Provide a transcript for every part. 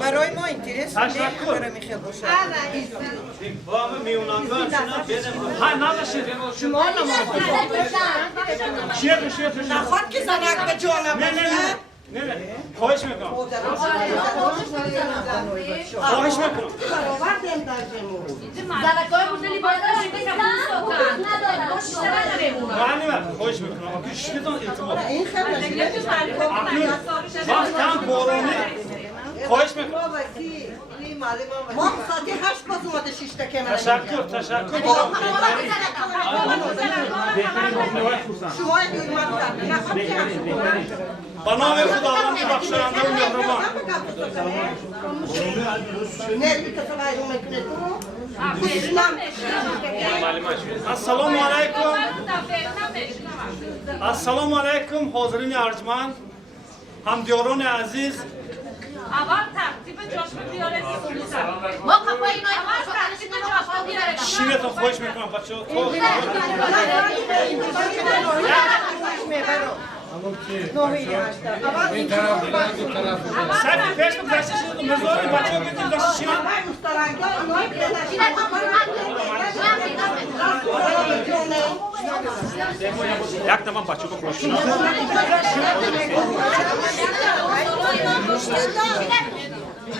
برای ما اینترس برای میخواد باشه. شما نخواد که زنک به جانم باشه. خواهش میکنم. خواهش میکنم. معلم خواهش میکنم. کشیدتون التماس. این خیلی وقتم بارونی. خواهش میکنم. ما ساعتی 8 باز اومده 6 تا کمر. تشکر. شما این به نام خداوند بخشاینده و مهربان. السلام علیکم. السلام علیکم حاضرین ارجمند، همدیاران عزیز. اول ترتیب جشن بیاره ما کفای اینا ترتیب جشن بیاره شیرتون خواهش میکنم بچه‌ها. سعی پیش تو داشته شد مزاری بچه‌ها بیتون داشته شیرن. یک تمام بچه‌ها خوش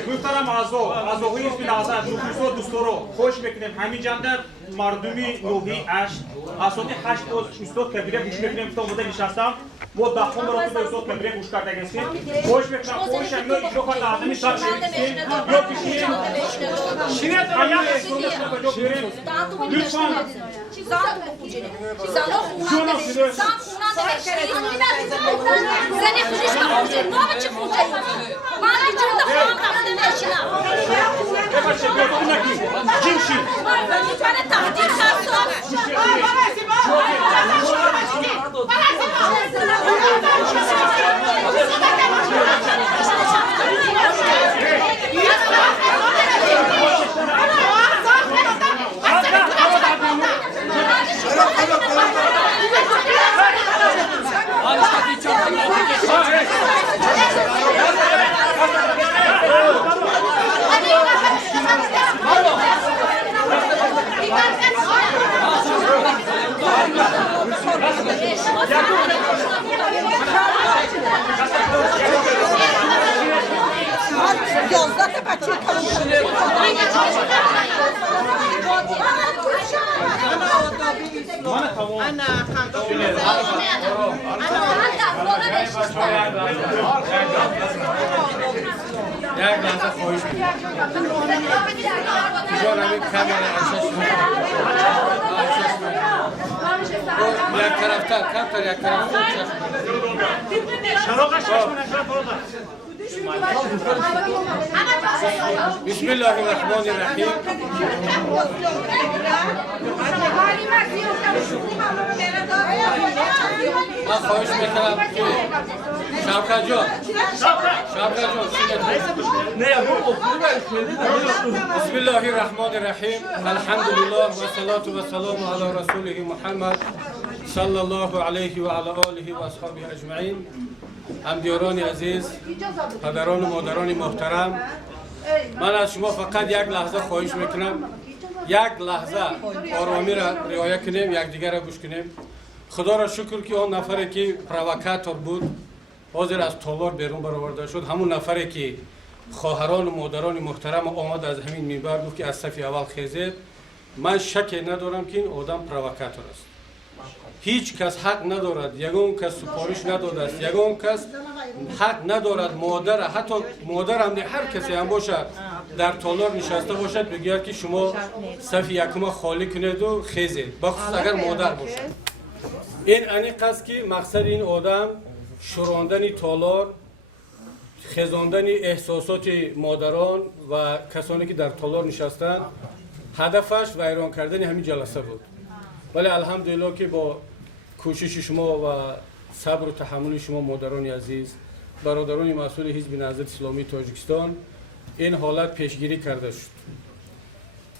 گفتم اعضاهای حزب نهضت نفوس دوستارو خوش میکنیم همین جنده مردمی نوحی اش اساس 8 استاد کبیره گوش میکنیم تا مدت نشستم و دخون رو تو استاد کبیره گوش کرده هستیم خوش میکنم خوش اینا اجرا کنه لازمی شب شدیم یا پیشین شیرت آیا استاد جو بریم لطفاً بسم الله الرحمن الرحیم. من خواهش میکنم که شبکت جان بسم الله الرحمن الرحیم. الحمدلله و صلات و سلام علی رسوله محمد صلی الله علیه و علی آله و اصحابه اجمعین. همدیاران عزیز، پدران و مادران محترم، من از شما فقط یک لحظه خواهش میکنم، یک لحظه آرامی را رعایت کنیم، یک دیگر را گوش کنیم. خدا را شکر که اون نفری که پرووکاتور بود حاضر از تالار بیرون برآورده شد، همون نفری که خواهران و مادران محترم آمد از همین منبر گفت که از صف اول خیزید. من شک ندارم که این آدم پرووکاتور است. هیچ کس حق ندارد، یگان کس سفارش نداده است، یگان کس حق ندارد مادر، حتی مادر هم هر کسی هم باشه در تالار نشسته باشد بگوید که شما صف یکم خالی کنید و خیزید، بخصوص اگر مادر باشد. این انیق است که مقصد این آدم شوراندن تالار، خیزاندن احساسات مادران و کسانی که در تالار نشستند، هدفش ویران کردن همین جلسه بود. ولی الحمدلله که با کوشش شما و صبر و تحمل شما مادران عزیز، برادران مسئول حزب نهضت اسلامی تاجیکستان، این حالت پیشگیری کرده شد.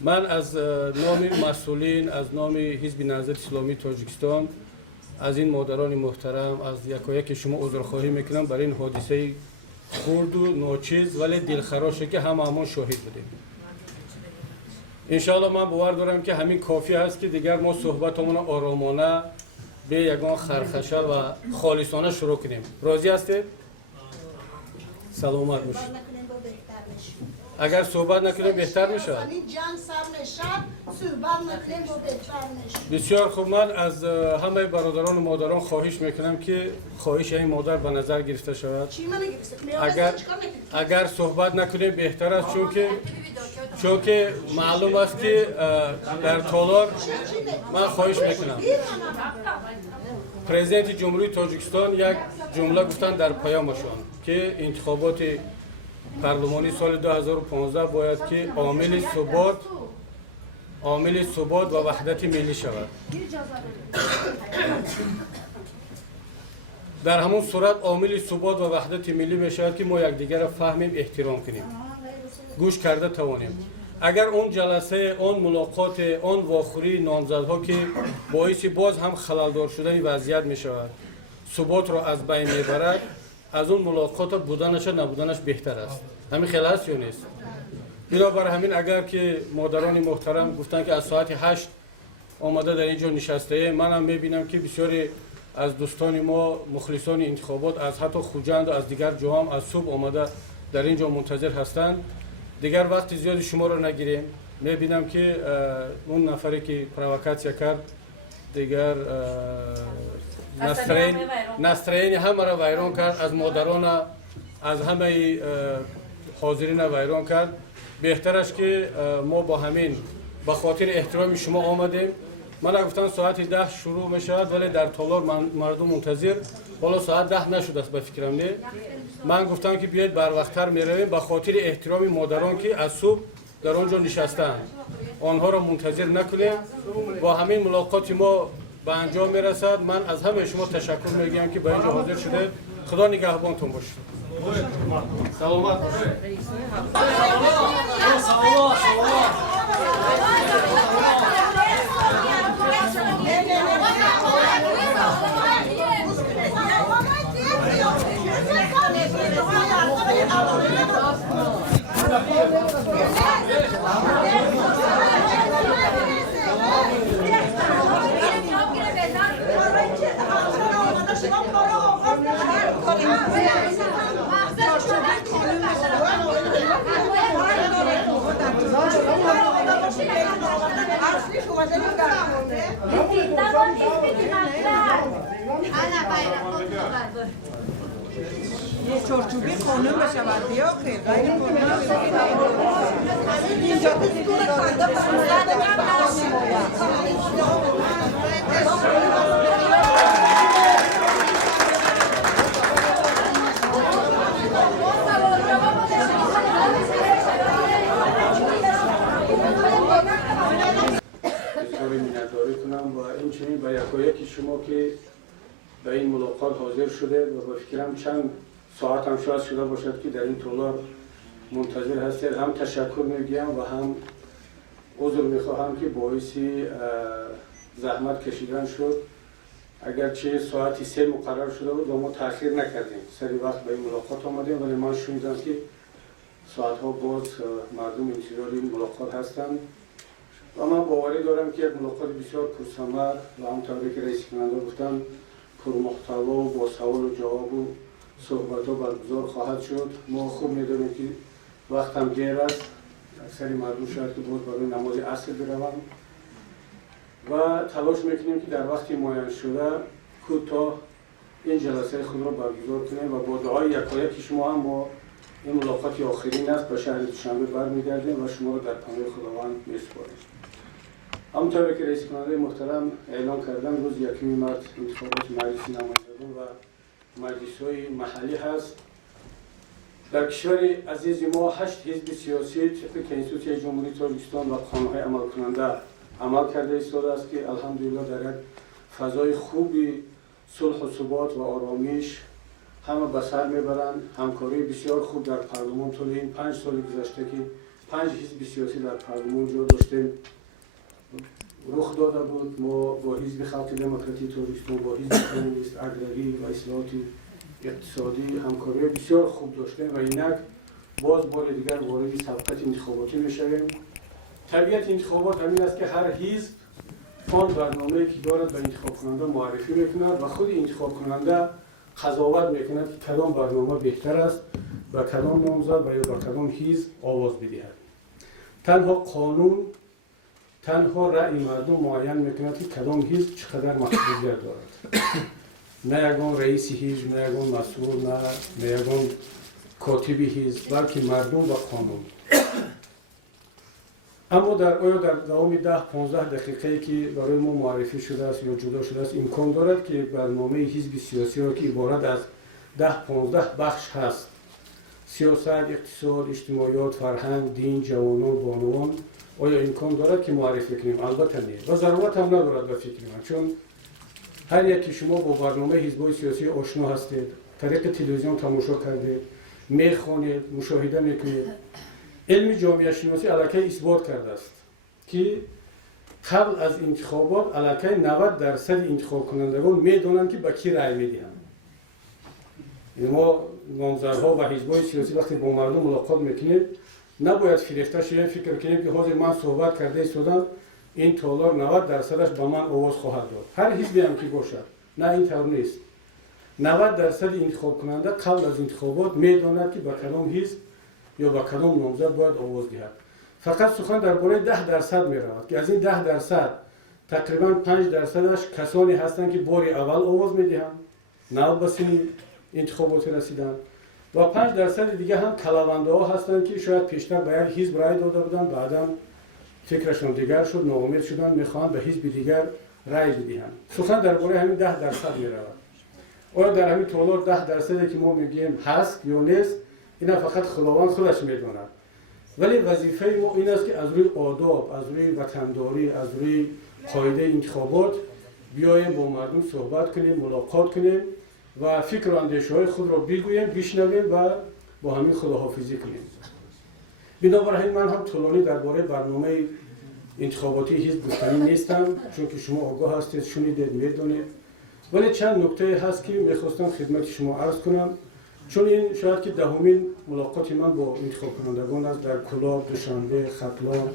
من از نام مسئولین، از نام حزب نهضت اسلامی تاجیکستان، از این مادران محترم، از یکایک شما عذرخواهی میکنم برای این حادثه خرد و ناچیز ولی دلخراشه که همون شاهد بودیم. انشاءالله من باور دارم که همین کافی است که دیگر ما صحبتمون آرامانه به یگان خرخشه و خالصانه شروع کنیم. راضی هستید؟ سلامت باشید. اگر صحبت نکنیم بهتر میشه. بسیار خوب. من از همه برادران و مادران خواهش میکنم که خواهش این مادر به نظر گرفته شود. اگر صحبت نکنیم بهتر است، چون که معلوم است که در تالار من خواهش میکنم. پرزیدنت جمهوری تاجیکستان یک جمله گفتن در پیامشان که انتخابات پارلمانی سال 2015 باید که عامل ثبات و وحدت ملی شود. در همون صورت عامل ثبات و وحدت ملی می شود که ما یکدیگر را فهمیم، احترام کنیم، گوش کرده توانیم. اگر اون جلسه، اون ملاقات، اون واخوری نامزدها که باعث باز هم خللدار شدن وضعیت می شود، ثبات را از بین می برد، از اون ملاقات بودنش و نبودنش بهتر است. همین خیلی هست یا نیست؟ بنابراین همین اگر که مادران محترم گفتن که از ساعت 8 آمده در اینجا نشسته، من هم میبینم که بسیاری از دوستان ما مخلصان انتخابات از حتی خوجند و از دیگر جاها هم از صبح آمده در اینجا منتظر هستند. دیگر وقت زیادی شما رو نگیریم. میبینم که اون نفری که پرووکاسیا کرد دیگر نسترین همه را ویران کرد، از مادران از همه حاضرین ویران کرد. بهترش که ما با همین به خاطر احترام شما آمدیم. من گفتم ساعت 10 شروع می شود ولی در تالار مردم منتظر، بالا ساعت 10 نشده است به فکرم. نه من گفتم که بیاید بر وقت‌تر می رویم به خاطر احترام مادران که از صبح در آنجا نشستند، آنها را منتظر نکنیم. با همین ملاقات ما به انجام می رسد. من از همه شما تشکر می گویم که به اینجا حاضر شده. خدا نگهبانتون باشید. سلامت باشید. چارچوبی قانون بشود بیا خیلی غیر می‌نگاری کنم و اینچنین با یکایک شما که به این ملاقات حاضر شده و با فکرم چند ساعت هم شاید شده باشد که در این تالار منتظر هستید. هم تشکر میگویم و هم عذر میخواهم که باعثی زحمت کشیدن شد. اگرچه ساعتی 3 مقرر شده بود و ما تأخیر نکردیم، سری وقت به این ملاقات آمدیم، ولی من شنیدم که ساعتها باز مردم انتظار این ملاقات هستند و من باوری دارم که یک ملاقات بسیار پرثمر و همونطوری که رئیس کننده گفتن پرمحتوا و با سوال و جواب و صحبت ها برگزار خواهد شد. ما خوب میدونیم که وقت هم دیر است، اکثر مردم شاید که باز برای نماز عصر بروند و تلاش میکنیم که در وقتی معین شده کوتاه این جلسه خود را برگزار کنیم و با دعای یکایک شما هم ما این ملاقات آخرین است. به شهر دوشنبه برمیگردیم و شما را در پناه خداوند میسپاریم. همونطور که رئیس کننده محترم اعلام کردن، روز 1 مارس انتخابات مجلس نمایندگان و مجلس‌های محلی هست. در کشور عزیز ما 8 حزب سیاسی طبق کنستیتوسیون جمهوری تاجیکستان و قانون‌های عمل کننده عمل کرده ایستاده است که الحمدلله در یک فضای خوبی صلح و ثبات و آرامش همه به سر میبرند. همکاری بسیار خوب در پارلمان طول این 5 سال گذشته که 5 حزب سیاسی در پارلمان جا داشتیم رخ داده بود. ما با حزب خلق دموکراتیک تاجیکستان، با حزب کمونیست، اگراری و اصلاحات اقتصادی همکاری بسیار خوب داشتیم و اینک باز بار دیگر وارد سبقت انتخاباتی میشویم. طبیعت انتخابات همین است که هر حزب آن برنامه‌ای که دارد به انتخاب کننده معرفی میکند و خود انتخاب کننده قضاوت میکند که کدام برنامه بهتر است و کدام نامزد و یا به کدام حزب آواز بدهد. تنها قانون، تنها رأی مردم معین میکند که کدام حزب چقدر مقبولیت دارد. نه یگان رئیس حزب، نه یگان مسئول، نه یگان کاتب حزب، بلکه مردم و قانون. اما در دوام 10-15 دقیقه که برای ما معرفی شده است یا جدا شده است، امکان دارد که برنامه حزب سیاسی را که عبارت از 10-15 بخش هست، سیاست، اقتصاد، اجتماعیات، فرهنگ، دین، جوانان، بانوان، آیا امکان دارد که معرفی کنیم؟ البته نه و ضرورت هم ندارد به فکر من، چون هر یکی شما با برنامه حزب‌های سیاسی آشنا هستید، طریق تلویزیون تماشا کردید، میخوانید، مشاهده میکنید. علم جامعه شناسی علاکه اثبات کرده است که قبل از انتخابات علاکه 90% انتخاب کنندگان میدونند که به کی رأی میدهند. ما نامزدها و حزب‌های سیاسی وقتی با مردم ملاقات میکنیم نباید فریفته شویم فکر کنیم که حاضر من صحبت کرده ایستادم این تالار 90%ش به من آواز خواهد داد. هر حزبی هم که باشد، نه این طور نیست. 90% انتخاب کننده قبل از انتخابات میداند که به کدام حزب یا به کدام نامزد باید آواز دهد. فقط سخن درباره 10% میرود که از این 10% تقریبا 5%ش کسانی هستند که بار اول آواز میدهند، نه به سن انتخابات رسیدند، و 5% دیگه هم کلاونده ها هستند که شاید پیشتر به یک حزب رای داده بودند، بعدا فکرشون دیگر شد، ناامید شدند، میخواهند به حزب دیگر رای بدهند. سخن درباره همین 10% میرود. آیا در همین تالار 10% که ما میگیم هست یا نیست، اینا فقط خداوند خودش میداند. ولی وظیفه ما این است که از روی آداب، از روی وطنداری، از روی قاعده انتخابات بیایم با مردم صحبت کنیم، ملاقات کنیم و فکر و اندیشه‌های خود را بگوییم، بشنویم و با همین خداحافظی کنیم. بنابراین من هم طولانی درباره برنامه انتخاباتی حزب گفتنی نیستم، چون که شما آگاه هستید، شنیدید، میدونید. ولی چند نکته هست که میخواستم خدمت شما عرض کنم، چون این شاید که دهمین ملاقات من با انتخاب کنندگان است در کلاب، دوشنبه، ختلان.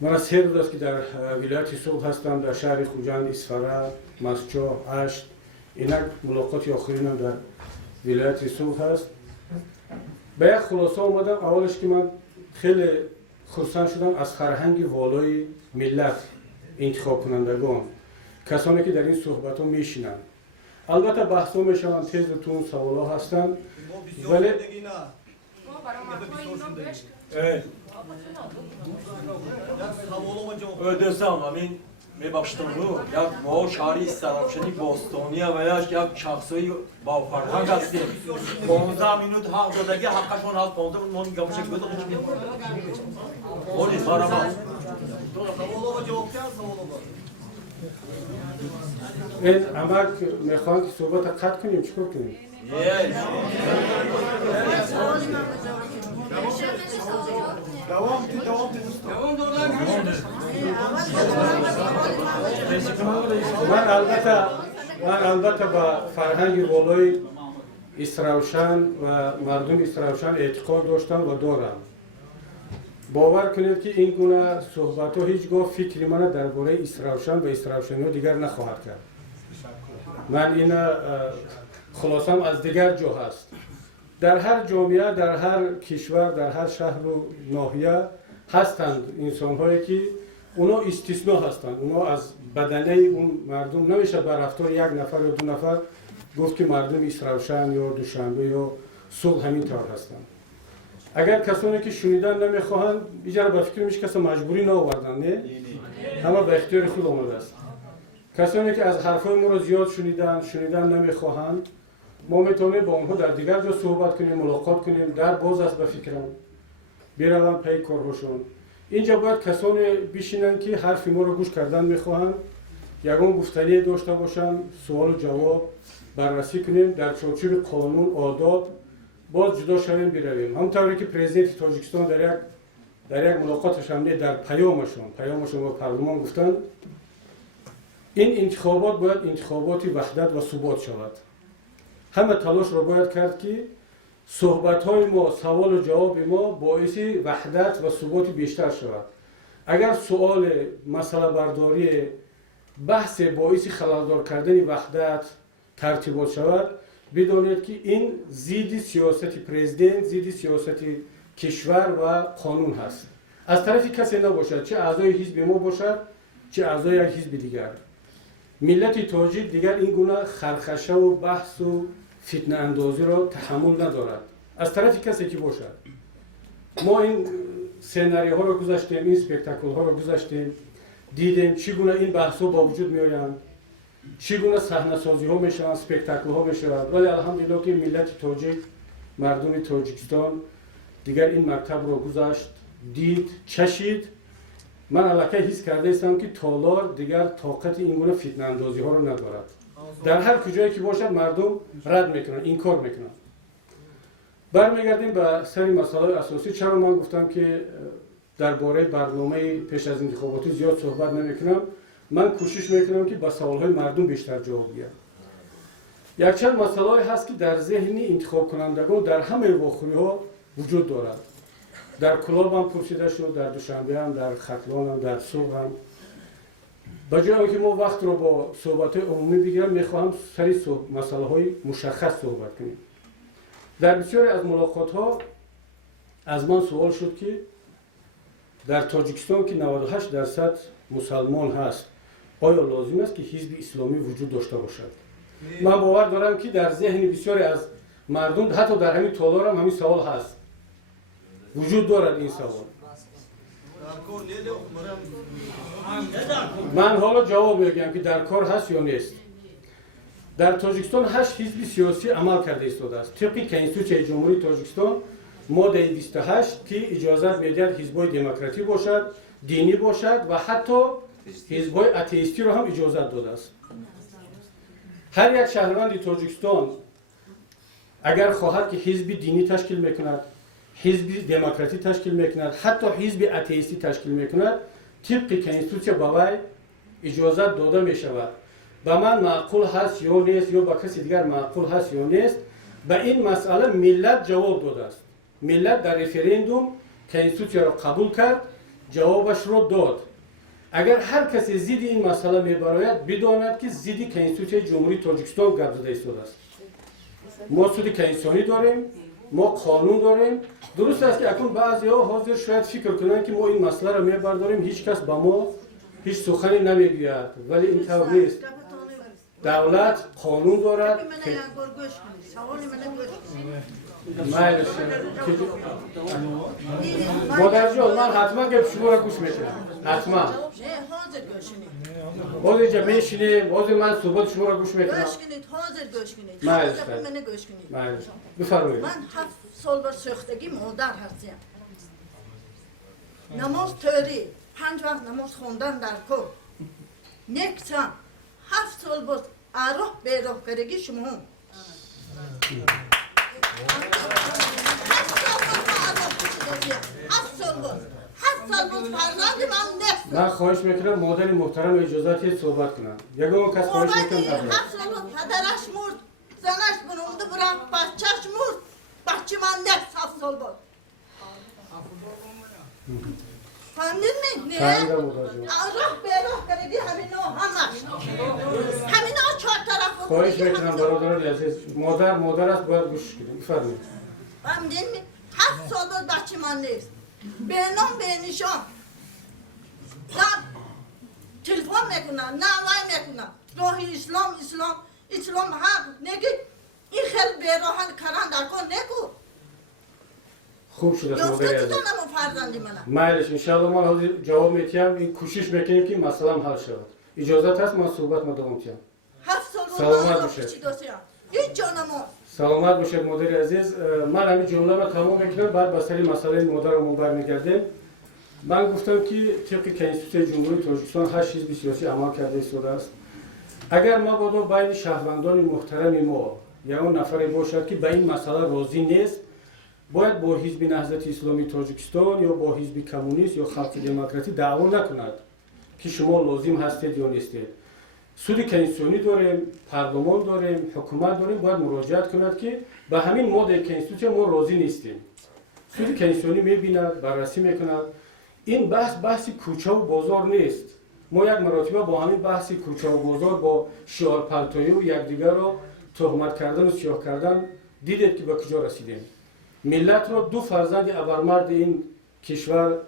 من از 3 روز است که در ولایت صلح هستم، در شهر خوجند، اسفره، مسجد، اشت. اینک ملاقات آخرینم در ولایت صلح هست. به یک خلاصه آمدم. اولش که من خیلی خرسند شدم از فرهنگ والای ملت، انتخاب کنندگان، کسانی که در این صحبت ها میشینند. البته بحث ها میشوند، تیز و تون سوال ها هستند، ولی دوستان همین میبخشتم رو یک ما شهری سرافشنی باستانی و یک شخصی با فرهنگ هستیم. 15 مینوت حق دادگی حقشون هست. 15 مینوت ما میگم شکل بده چی بودی سارما این عمل میخوان که صحبت قطع کنیم، چیکار کنیم؟ من البته با فرهنگ والای اسراوشن و مردم اسراوشن اعتقاد داشتم و دارم. باور کنید که این گونه صحبت ها هیچگاه فکری من درباره اسراوشن و اسراوشنی ها دیگر نخواهد کرد. من این خلاصم از دیگر جا هست. در هر جامعه، در هر کشور، در هر شهر و ناحیه هستند انسان هایی که اونا استثناء هستند. اونا از بدنه اون مردم نمیشه بر رفتار یک نفر یا 2 نفر گفت که مردم اسراوشن یا دوشنبه یا صلح همین طور هستند. اگر کسانی که شنیدن نمیخواهند بیچاره به فکر میشه کسی مجبوری نآوردن، نه؟ همه به اختیار خود آمده است. کسانی که از حرفای ما رو زیاد شنیدن نمیخواهند، ما میتونیم با اونها در دیگر جا صحبت کنیم، ملاقات کنیم، در باز است به فکرم بروند پی کارهاشون. اینجا باید کسانی بشینن که حرف ما رو گوش کردن میخواهند، یگان گفتنی داشته باشن، سوال و جواب بررسی کنیم، در چارچوب قانون آداب باز جدا شویم برویم. همونطوری که پرزیدنت تاجیکستان در یک ملاقاتش هم در پیامشون با پارلمان گفتن این انتخابات باید انتخابات وحدت و ثبات شود. همه تلاش را باید کرد که صحبت‌های ما، سوال و جواب ما باعث وحدت و ثبات بیشتر شود. اگر سوال مسئله برداری بحث باعث خلل‌دار کردن وحدت ترتیبات شود، بدانید که این ضد سیاست پرزیدنت، ضد سیاست کشور و قانون هست. از طرف کسی نباشد، چه اعضای حزب ما باشد چه اعضای یک حزب دیگر. ملت تاجیک دیگر این گونه خرخشه و بحث و فتنه اندازی را تحمل ندارد، از طرف کسی که باشد. ما این سناریوها را گذاشتیم، این اسپکتاکل ها را گذاشتیم، دیدیم چگونه این بحث ها با وجود می آیند، چگونه صحنه سازی ها میشن، اسپکتاکل ها میشود. ولی الحمدلله که ملت تاجیک، مردم تاجیکستان دیگر این مکتب را گذاشت، دید، چشید. من الکی حس کرده استم که تالار دیگر طاقت این گونه فتنه اندازی ها را ندارد. در هر کجایی که باشد مردم رد میکنن، انکار میکنن. برمیگردیم به سری مسائل اساسی. چرا من گفتم که درباره برنامه پیش از انتخاباتی زیاد صحبت نمیکنم؟ من کوشش میکنم که با سوالهای مردم بیشتر جواب بدم. یک چند مسائلی هست که در ذهن انتخاب کنندگان در همه واخوری‌ها وجود دارد. در کلاب هم پرسیده شد، در دوشنبه هم، در ختلان هم، در صبح هم. با جایی که ما وقت رو با صحبت‌های عمومی بگیرم، میخواهم سری مسائل‌های مشخص صحبت کنیم. در بسیاری از ملاقات‌ها از من سوال شد که در تاجیکستان که 98% مسلمان هست، آیا لازم است که حزب اسلامی وجود داشته باشد؟ من باور دارم که در ذهن بسیاری از مردم، حتی در همین تالار هم همین سوال هست. وجود دارد این سوال. من حالا جواب میگم که در کار هست یا نیست. در تاجیکستان 8 حزب سیاسی عمل کرده ایستاده است. طبق کنستیتوسیون جمهوری تاجیکستان ماده 28 که اجازه میدهد حزب‌های دموکراتی باشد، دینی باشد و حتی حزب‌های اتئیستی را هم اجازه داده است. هر یک شهروند تاجیکستان اگر خواهد که حزب دینی تشکیل میکند، حزب دموکراتی تشکیل میکند، حتی حزب اتئیستی تشکیل میکند، طبق کنستیتوسیون به وی اجازه داده میشود. به من معقول هست یا نیست، یا به کسی دیگر معقول هست یا نیست، به این مسئله ملت جواب داده است. ملت در رفراندوم کنستیتوسیون را قبول کرد، جوابش را داد. اگر هر کسی ضد این مسئله میبراید، بداند که ضد کنستیتوسیون جمهوری تاجیکستان گردیده ایستاده است. ما سود کنستیتوسیونی داریم، ما قانون داریم. درست است که اکنون بعضی‌ها حاضر شاید فکر کنند که ما این مسئله را میبرداریم، هیچ کس با ما هیچ سخنی نمیگوید، ولی این طور نیست. دولت قانون دارد. مادر جان، من حتما که شما را گوش میکنم. حتما. باز اینجا میشینیم، باز من صحبت شما را گوش میکنم. گوش کنید، حاضر گوش کنید. من گوش کنید. بفرمایید. من 7 سال بر سوختگی مادر هستم. نماز توری، 5 وقت نماز خوندن در کور. نکسم 7 سال باز اراه بیراه کرگی شما هم. 7 سال باز فرزند من نفت. من خواهش میکنم مادر محترم اجازه صحبت کنم. یگان کس خواهش میکنم. 7 سال باز پدرش مرد، زنش بنامده برم، بچهش مرد، بچه من نفت 7 سال باز. فهمید می؟ نه؟ راه بیراه کردی همینا همش. همینا 4 طرف. خواهش میکنم برادران عزیز، مادر است، باید گوش کنیم. بفرمایید. فهمیدین می؟ 7 سال باز بچه من نیست. به نام به نشان. نه تلفن میکنن، نه وای میکنن. راه اسلام حق نگید. این خیر دل بیراهن کران در کن نکو خوب شده یافته مادر تو عزیز. دانم فرزندی منم مایلش انشاءالله من حاضر جواب میتیم این کوشش میکنیم که مسئله حل شود. اجازت هست من صحبت مدام کنم. 7 سال سلامت رو باشه. پیچی دوستیم هیچ جانمو سلامت باشید مادر عزیز. من همین جمله رو تمام میکنم بعد به سری مسئله مادرمون برمیگردیم. من گفتم که طبق کنستیتوسیون جمهوری تاجیکستان 8 حزب سیاسی عمل کرده ایستاده است. اگر ما با بین شهروندان محترم ما یا اون نفری باشد که به این مسئله راضی نیست، باید با حزب نهضت اسلامی تاجیکستان یا با حزب کمونیست یا خلق دموکراتی دعوا نکند که شما لازم هستید یا نیستید. سود کنستیتوسیونی داریم، پارلمان داریم، حکومت داریم، باید مراجعت کند که به همین ماده کنستیتوسیون ما راضی نیستیم. سود کنستیتوسیونی میبیند، بررسی میکند. این بحث کوچه و بازار نیست. ما یک مرتبه با همین بحث کوچه و بازار با شعار پلتایی و یکدیگر را تهمت کردن و سیاه کردن دیدید که به کجا رسیدیم. ملت را دو فرزند ابرمرد این کشور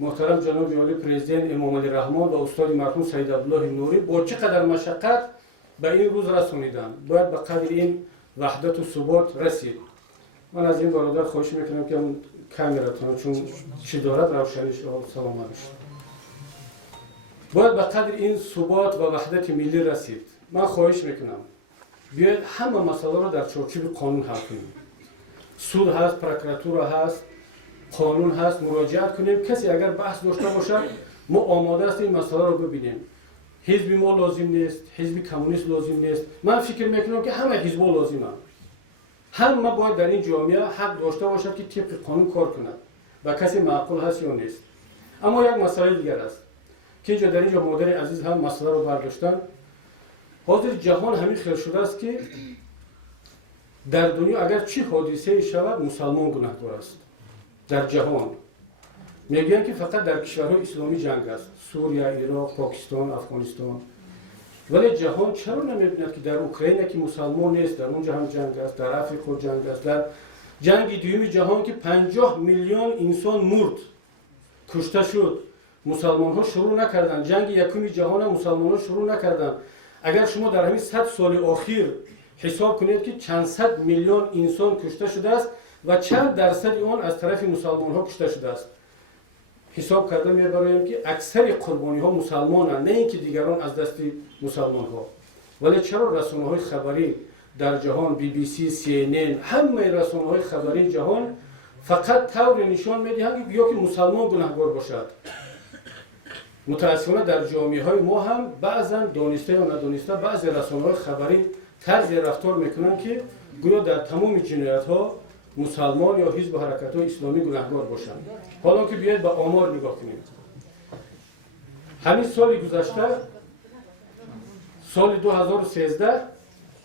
محترم جناب عالی پرزیدنت امام علی رحمان و استاد مرحوم سید عبدالله نوری با چقدر مشقت به این روز رسانیدن. باید به قدر این وحدت و ثبات رسید. من از این برادر خواهش میکنم که اون کامیراتون چون چی دارد روشنیش سلامت بشه. باید به قدر این ثبات و وحدت ملی رسید. من خواهش میکنم بیاید همه مسئله را در چارچوب قانون حل کنیم. سود هست، پروکراتور هست، قانون هست، مراجعت کنیم. کسی اگر بحث داشته باشد ما آماده است این مسئله را ببینیم. حزب ما لازم نیست، حزب کمونیست لازم نیست. من فکر میکنم که همه حزب‌ها لازمه. همه باید در این جامعه حق داشته باشد که طبق قانون کار کند. و کسی معقول هست یا نیست. اما یک مسئله دیگر است که اینجا در اینجا مادر عزیز هم مسئله رو برداشتن. حاضر جهان همین خیال شده است که در دنیا اگر چی حادثه شود مسلمان گناهکار است. در جهان میگن که فقط در کشورهای اسلامی جنگ است، سوریه، عراق، پاکستان، افغانستان. ولی جهان چرا نمیبیند که در اوکراین که مسلمان نیست در اونجا هم جنگ است، در افریقا جنگ است، در جنگ دوم جهان که 50 میلیون انسان مرد، کشته شد، مسلمان ها شروع نکردند. جنگ یکم جهان هم مسلمان ها شروع نکردند. اگر شما در همین 100 سال اخیر حساب کنید که چند صد میلیون انسان کشته شده است و چند درصد آن از طرف مسلمان ها کشته شده است. حساب کرده میبریم که اکثر قربانی ها مسلمانند، نه اینکه دیگران از دست مسلمان ها. ولی چرا رسانه های خبری در جهان BBC، CNN، همه رسانه های خبری جهان فقط طور نشان میدهند که یا که مسلمان گناهکار باشد. متاسفانه در جامعه های ما هم بعضا دانسته یا ندانسته بعضی رسانه های خبری طرز رفتار میکنن که گویا در تمام جنایت ها مسلمان یا حزب و حرکت های اسلامی گناهکار باشند. حالا که بیاید به آمار نگاه کنیم. همین سال گذشته سال 2013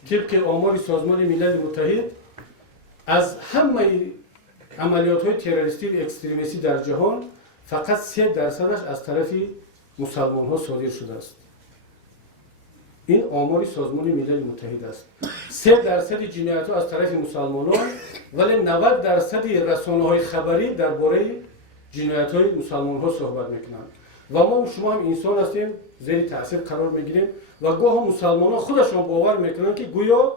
طبق آمار سازمان ملل متحد از همه عملیات های تروریستی و اکستریمیستی در جهان فقط 3% از طرف مسلمان ها صادر شده است. این آمار سازمان ملل متحد است. 3% جنایت ها از طرف مسلمانان ولی 90% رسانه های خبری درباره جنایت های مسلمان ها صحبت میکنند. و ما شما هم انسان هستیم، زیر تاثیر قرار میگیریم و گاه مسلمان ها خودشان باور میکنند که گویا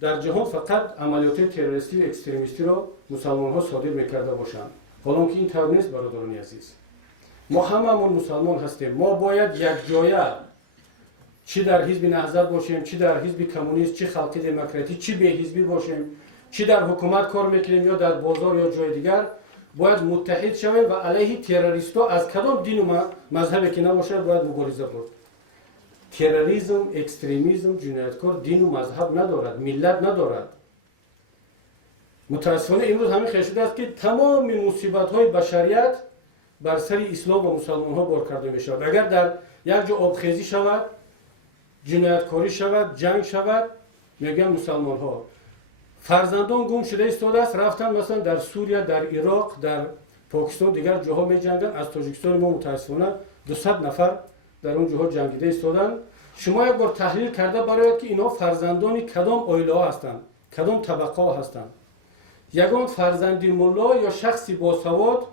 در جهان فقط عملیات تروریستی و اکستریمیستی را مسلمان ها صادر میکرده باشند. حالا که این طور نیست برادران عزیز. ما هممون مسلمان هستیم. ما باید یک جایه چی در حزب نهضت باشیم، چی در حزب کمونیست، چی خلق دموکراتی، چی به حزبی باشیم، چی در حکومت کار میکنیم یا در بازار یا جای دیگر، باید متحد شویم و علیه تروریستا از کدام دین و مذهبی که نباشد باید مبارزه کنیم. تروریسم، اکستریمیسم، جنایتکار دین و مذهب ندارد، ملت ندارد. متاسفانه امروز همین خیلی شده است که تمام مصیبت های بشریت بر سر اسلام و مسلمان ها بار کرده می شود. اگر در یک جا آبخیزی شود، جنایتکاری شود، جنگ شود، میگن مسلمان ها. فرزندان گم شده ایستاده است، رفتن مثلا در سوریه، در عراق، در پاکستان دیگر جاها می جنگن. از تاجیکستان ما متاسفانه 200 نفر در اون جاها جنگیده ایستادن. شما یک بار تحلیل کرده برایت که اینا فرزندان کدام عائله ها هستند، کدام طبقه ها هستند. یگان فرزندی ملا یا شخصی باسواد،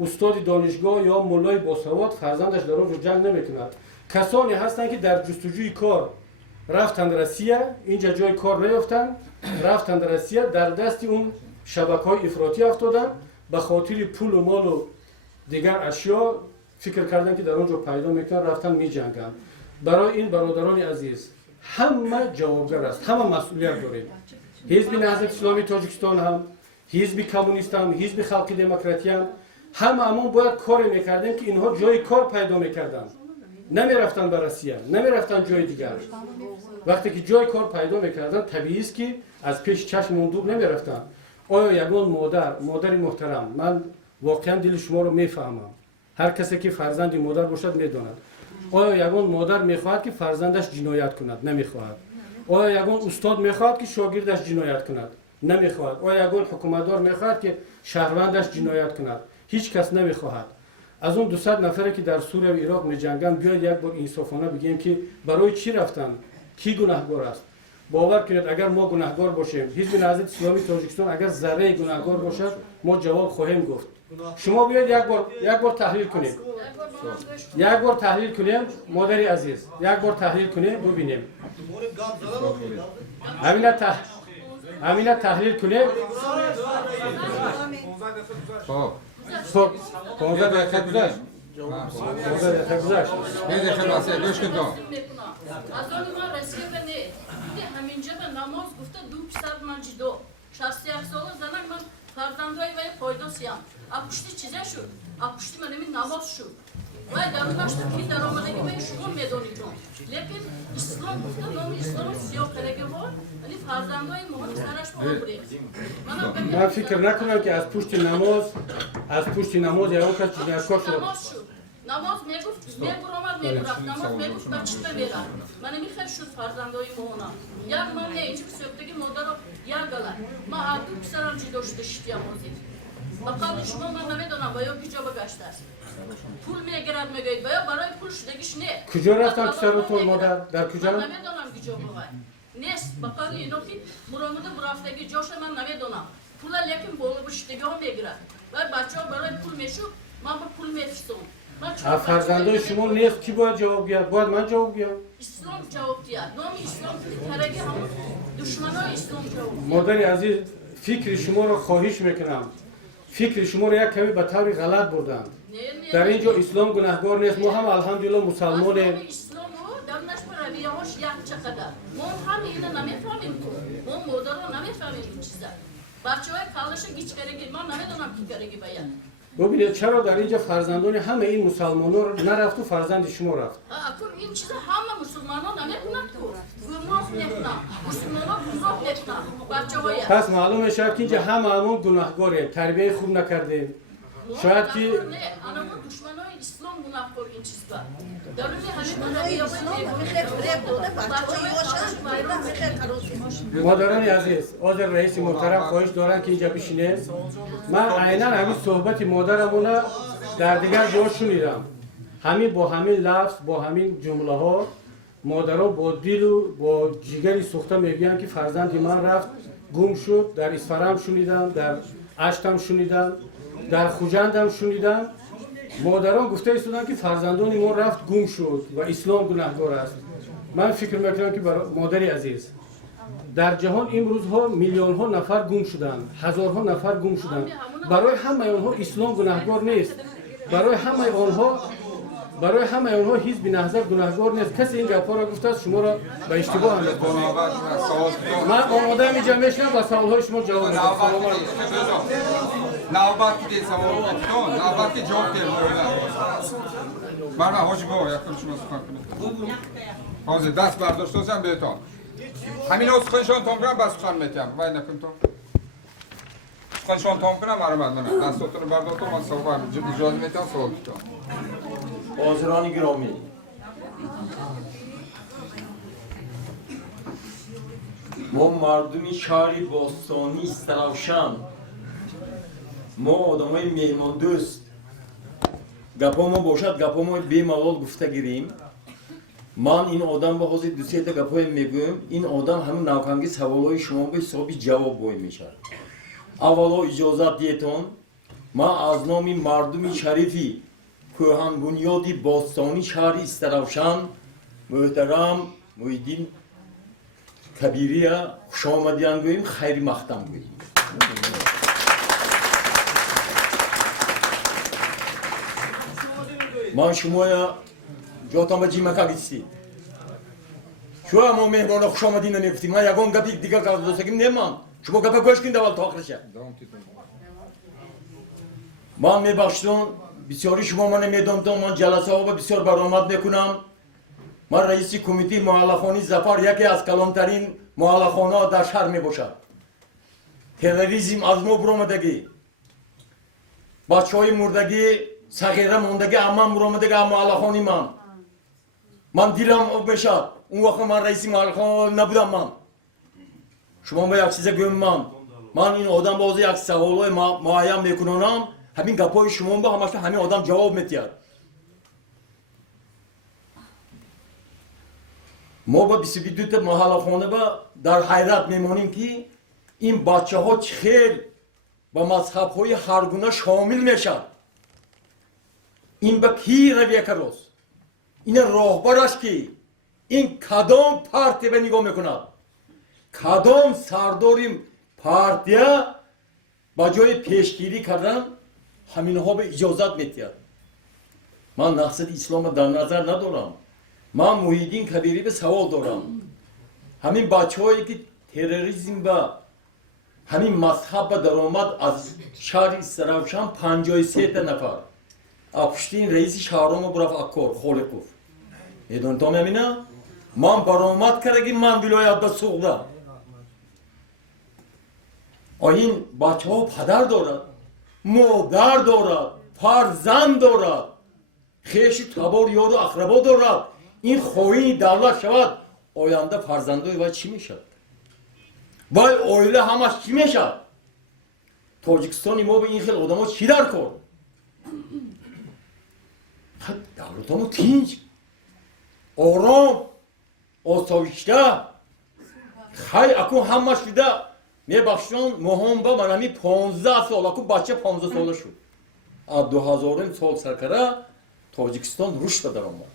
استاد دانشگاه یا ملای باسواد فرزندش در اونجا جنگ نمیکند. کسانی هستند که در جستجوی کار رفتند روسیه، اینجا جای کار نیافتند، رفتند روسیه، در دست اون شبکه‌های افراطی افتادن، به خاطر پول و مال و دیگر اشیا فکر کردن که در اونجا پیدا میکنن، رفتن میجنگن. برای این برادران عزیز همه جوابگر است، همه مسئولیت داریم. حزب نهضت اسلامی تاجیکستان هم، حزب کمونیست هم، حزب خلقی دموکراتی هم، همون باید کاری میکردیم که اینها جای کار پیدا میکردن، نمیرفتن به روسیه، نمیرفتن جای دیگر. وقتی که جای کار پیدا میکردن طبیعی است که از پیش چشم اون دور نمیرفتن. آیا یگان مادر محترم، من واقعا دل شما رو میفهمم، هر کسی که فرزندی مادر باشد میداند. آیا یگان مادر میخواهد که فرزندش جنایت کند؟ نمیخواهد. آیا یگان استاد میخواهد که شاگردش جنایت کند؟ نمیخواهد. آیا یگان حکومتدار میخواهد که شهروندش جنایت کند؟ هیچ کس نمیخواهد. از اون 200 نفری که در سوریه و عراق میجنگن بیاید یک بار انصافانه بگیم که برای چی رفتن؟ کی گناهکار است؟ باور کنید اگر ما گناهکار باشیم، حزب نهضت اسلامی تاجیکستان اگر ذره گناهکار باشد، ما جواب خواهیم گفت. شما بیاید یک بار تحلیل کنیم. یک بار تحلیل کنیم مادری عزیز، یک بار تحلیل کنیم ببینیم. همین تحلیل کنیم. خب 15 دقیقه گذشت. 15 دقیقه گذشت. یه دقیقه واسه گوش کن تو. از اون ما رسیه بنده دیگه همینجا به نماز گفته 200 من جدو 61 سال زنم من فرزندای و پایداسیم اپشتی چیزه شد اپشتی من این نماز شد و در اون داشته که در آمده که به شما میدونید لیکن اسلام گفته نام اسلام سیاه کرده بود یعنی فرزندای ما سرش با برید من فکر نکنم که از پشت نماز یا اون کس جنایتکار شد. نماز میگفت میگرامد میگرفت نماز میگفت بچه بمیرد من میخواد شد فرزندای مونا یک من نه اینجا سوپتگی مادر رو یک گله ما هر دو پسرم چی داشته شدیم آزید بقیل شما من نمیدونم باید کجا بگشته است پول میگرد میگوید باید برای پول شدگیش نه کجا رفتن پسرتون مادر؟ در کجا؟ من نمیدونم کجا بگوید نیست بقیل اینو که مرامده برفتگی جاش من نمیدونم پول لیکن بالا بشتگی ها میگرد و بچه ها برای پول میشو من با پول میفستم فرزندای شما نیست کی باید جواب گیرد؟ باید من جواب گیرم؟ اسلام جواب دید. نام اسلام که ترگی همون دشمنای اسلام جواب دید. مادر عزیز فکر شما رو خواهش میکنم. فکر شما رو یک کمی به طور غلط بردند. در اینجا اسلام گناهکار نیست. ما هم الحمدلله مسلمانیم. اسلام رو در نشم رویه هاش یک چقدر. ما هم اینو نمیفهمیم تو. ما مادر رو نمیفهمیم این چیزا. بچه های کالش گیچ کرگی ما نمیدونم کی کرگی باید. ببینید چرا در اینجا فرزندان همه این مسلمانان رو نرفت و فرزند شما رفت؟ اکنون این چیزا همه مسلمانان نمیکنند تو. گناه نکنند. مسلمانان گناه نکنند. بچه های پس معلوم میشه که اینجا همون گناهکاریم. تربیت خوب نکردیم. شاید که نه انا دشمنای اسلام گناهکار این چیز با. در همین رویه مادران عزیز، حاضر رئیس محترم خواهش دارن که اینجا بشینه. من عیناً همین صحبت مادرمون در دیگر جا شنیدم. همین با همین لفظ، با همین جمله ها مادرها با دل و با جیگری سوخته میگن که فرزند من رفت گم شد. در اصفهان شنیدم، در اشت شنیدم، در خوجند شنیدم. مادران گفته ایستادن که فرزندان ما رفت گم شد و اسلام گناهکار است. من فکر میکنم که مادری عزیز در جهان امروز ها میلیون ها نفر گم شدن، هزارها نفر گم شدن. برای همه اونها اسلام گناهکار نیست. برای همه اونها حزب نهضت گناهکار نیست. کسی این گپا را گفته است شما را به اشتباه انداخته. من آماده ام اینجا میشینم با سوالهای شما جواب میدم. نوبت که سوال کن، نوبت که جواب دیم. من حاجی با یک کلمه شما سخن کنم. حاضر دست برداشتم بهتون. همین از خودشون تام کنم بس سخن میتونم. وای نکن تو. خودشون تام کنم مرا من دستاتون برداشتم من سوال اجازه میتونم سوال کنم. حاضران گرامی ما مردمی شهر باستانی استراوشان ما آدمای مهمان دوست گپا ما باشد گپا ما بی ملال گفته گیریم. من این آدم با حاضر دو سه تا گپای میگویم این آدم همون ناکانگی سوالای شما به حساب جواب بوی میشه. اولا اجازه دیتون ما از نام مردمی شریفی کوهن بنیادی باستانی شهر استراوشان محترم محیدین کبیریه خوش آمدیان گوییم خیلی مختم گوییم من شما یا جاتان به جیمکا گیستی شو اما مهمان خوش آمدین نمیگفتیم من یکان گپی دیگر که دوستگیم نمان شما گپه گوش کن دوال تا آخرشه من میبخشتون بسیاری شما من میدونم من جلسه ها بسیار برآمد میکنم من رئیس کمیته محلخانی ظفر یکی از کلانترین محلخانه ها در شهر میباشد تروریسم از ما برآمدگی بچه های مردگی صغیره موندگی امام برآمدگی محلخانی من دیرم اب بشد اون وقت من رئیس محلخانه نبودم شما به یک چیز گویم من این آدم بازی یک سوال معین میکنم همین گپای شما با همش همین آدم جواب میتید ما با 22 تا محله خانه با در حیرت میمانیم که این بچه ها چخیل با مذهب های هر گونه شامل میشن این به کی رویه کراست این راهبرش که این کدام پارتی به نگاه میکند کدام سرداری پارتیا با جای پیشگیری کردن همین ها به اجازت میتید من نقصد اسلام در نظر ندارم من محیدین کبیری به سوال دارم همین بچه هایی که تروریسم و همین مذهب به درآمد از شهر استرابشان 53 نفر اپشتین رئیس شهرام برف اکور خالقوف ایدون تا میمینه من برآمد کردگی من ولایت به سوقده این بچه ها پدر دارد مادر دارد فرزند دارد خیش تبار یاد و اقربا دارد این خواهی دولت شود آینده فرزندای وای چی میشد وای اویله همش چی میشد تاجیکستانی ما به این خیلی آدم ها چی در کن دولت همو تینج آرام آسایشته خیلی اکو همش شده میبخشون مهم با من همی 15 سال اکو بچه 15 ساله شد از 2000 سال سرکره تاجیکستان رشد در آمد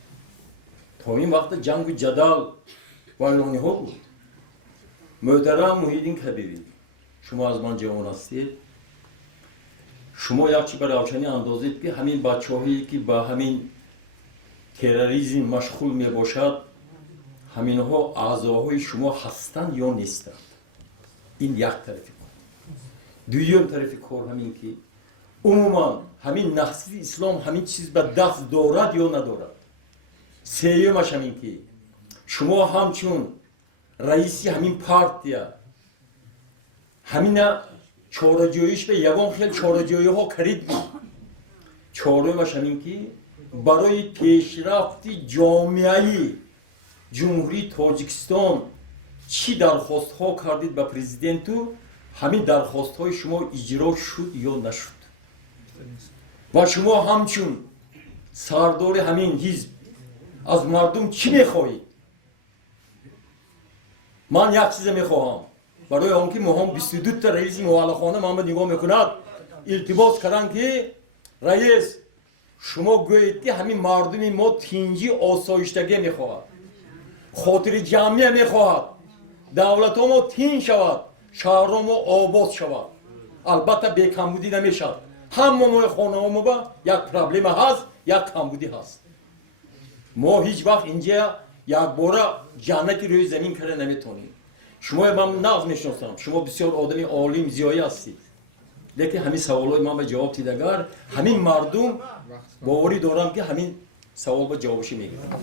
تا این وقت جنگ و جدال ویرانی ها بود محترم محیدین کبیری شما از من جوان هستید شما یک چی برای روشنی اندازید که همین بچه هایی که با همین تروریسم مشغول می باشد همین ها اعضاهای شما هستند یا نیستند این یک طرفی کار دویم طرفی کار همین که عموما همین نقص اسلام همین چیز به دست دارد یا ندارد سیومش همین که شما همچون رئیسی همین پارتیا همین چارجویش به یگان خیلی چارجویی ها کرید بود چارجویش همین که برای پیشرفت جامعه جمهوری تاجیکستان چی درخواست ها کردید به پرزیدنتو همین درخواست های شما اجرا شد یا نشد و شما همچون سردار همین حزب از مردم چی میخواهید من یک چیز میخواهم برای آنکه مهم 22 تا رئیس محلخانه من نگاه میکند التباس کردن که رئیس شما گویید که همین مردم ما تینجی آسایشتگی میخواهد خاطر جمعی میخواهد دولت ما تین شود شهر ما آباد شود البته به کمبودی نمیشد همه ما خانه ما با یک پرابلم هست یک کمبودی هست ما هیچ وقت اینجا یک باره جنتی روی زمین کرده نمیتونیم شما من نقض میشناسم شما بسیار آدمی عالم زیایی هستید لیکن همین سوالای من به جواب دیدگر همین مردم باوری دارم که همین سوال به جوابش میگیرم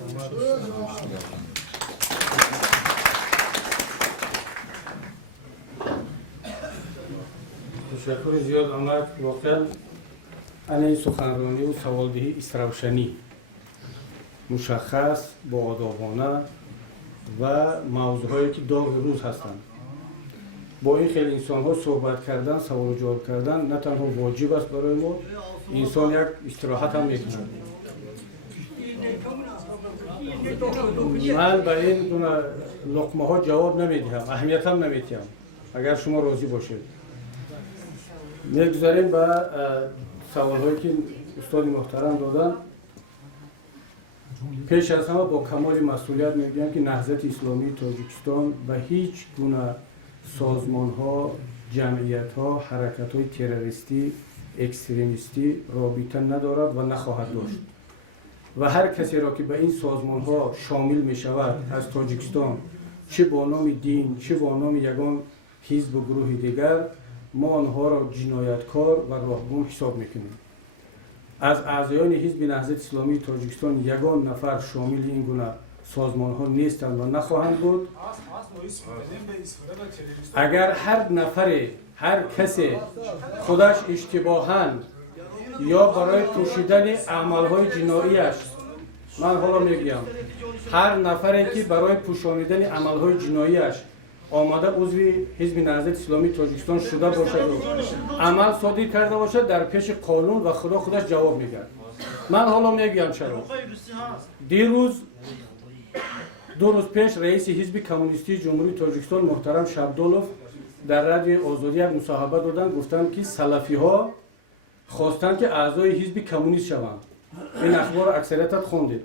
تشکر زیاد آمد واقعا این سخنرانی و سوالدهی استراوشنی مشخص با آدابانه و موضوعهایی که داغ روز هستند با این خیلی انسان ها صحبت کردن سوال و جواب کردن نه تنها واجب است برای ما انسان یک استراحت هم میکنه من به این لقمه ها جواب نمیدهم اهمیت هم نمیدهم اگر شما راضی باشید میگذاریم به سوال هایی که استاد محترم دادن پیش از همه با کمال مسئولیت میگم که نهضت اسلامی تاجیکستان به هیچ گونه سازمان ها، جمعیت ها، حرکت های تروریستی، اکستریمیستی رابطه ندارد و نخواهد داشت. و هر کسی را که به این سازمان ها شامل می شود از تاجیکستان، چه با نام دین، چه با نام یگان حزب و گروه دیگر، ما آنها را جنایتکار و راهگم حساب میکنیم. از اعضایان حزب نهضت اسلامی تاجیکستان یگان نفر شامل این گونه سازمان ها نیستند و نخواهند بود. اگر هر نفر، هر کسی خودش اشتباهاً یا برای پوشیدن اعمالهای جناییش، من حالا میگم هر نفری که برای پوشانیدن عملهای جناییش آمده عضو حزب نهضت اسلامی تاجیکستان شده باشد و عمل صادر کرده باشد، در پیش قانون و خدا خودش جواب میگه. من حالا میگم چرا. دو روز پیش رئیس حزب کمونیستی جمهوری تاجیکستان محترم شبدولوف در رادیو آزادی یک مصاحبه دادن، گفتن که سلفی ها خواستن که اعضای حزب کمونیست شوند. این اخبار اکثریتت خوندید.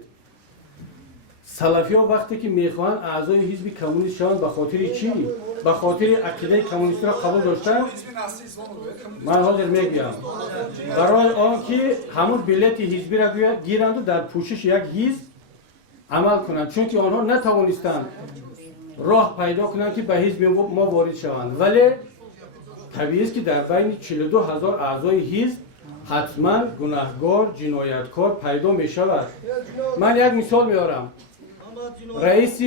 سلفی ها وقتی که میخوان اعضای حزب کمونیست شوند، به خاطر چی؟ به خاطر عقیده کمونیستی را قبول داشتن. من حاضر میگم برای آن که همون بلیت حزبی را گیرند و در پوشش یک حزب عمل کنند، چون که آنها نتوانستند راه پیدا کنند که به حزب ما وارد شوند. ولی طبیعی است که در بین 42,000 اعضای حزب حتما گناهکار، جنایتکار پیدا می شود. من یک مثال میارم. رئیس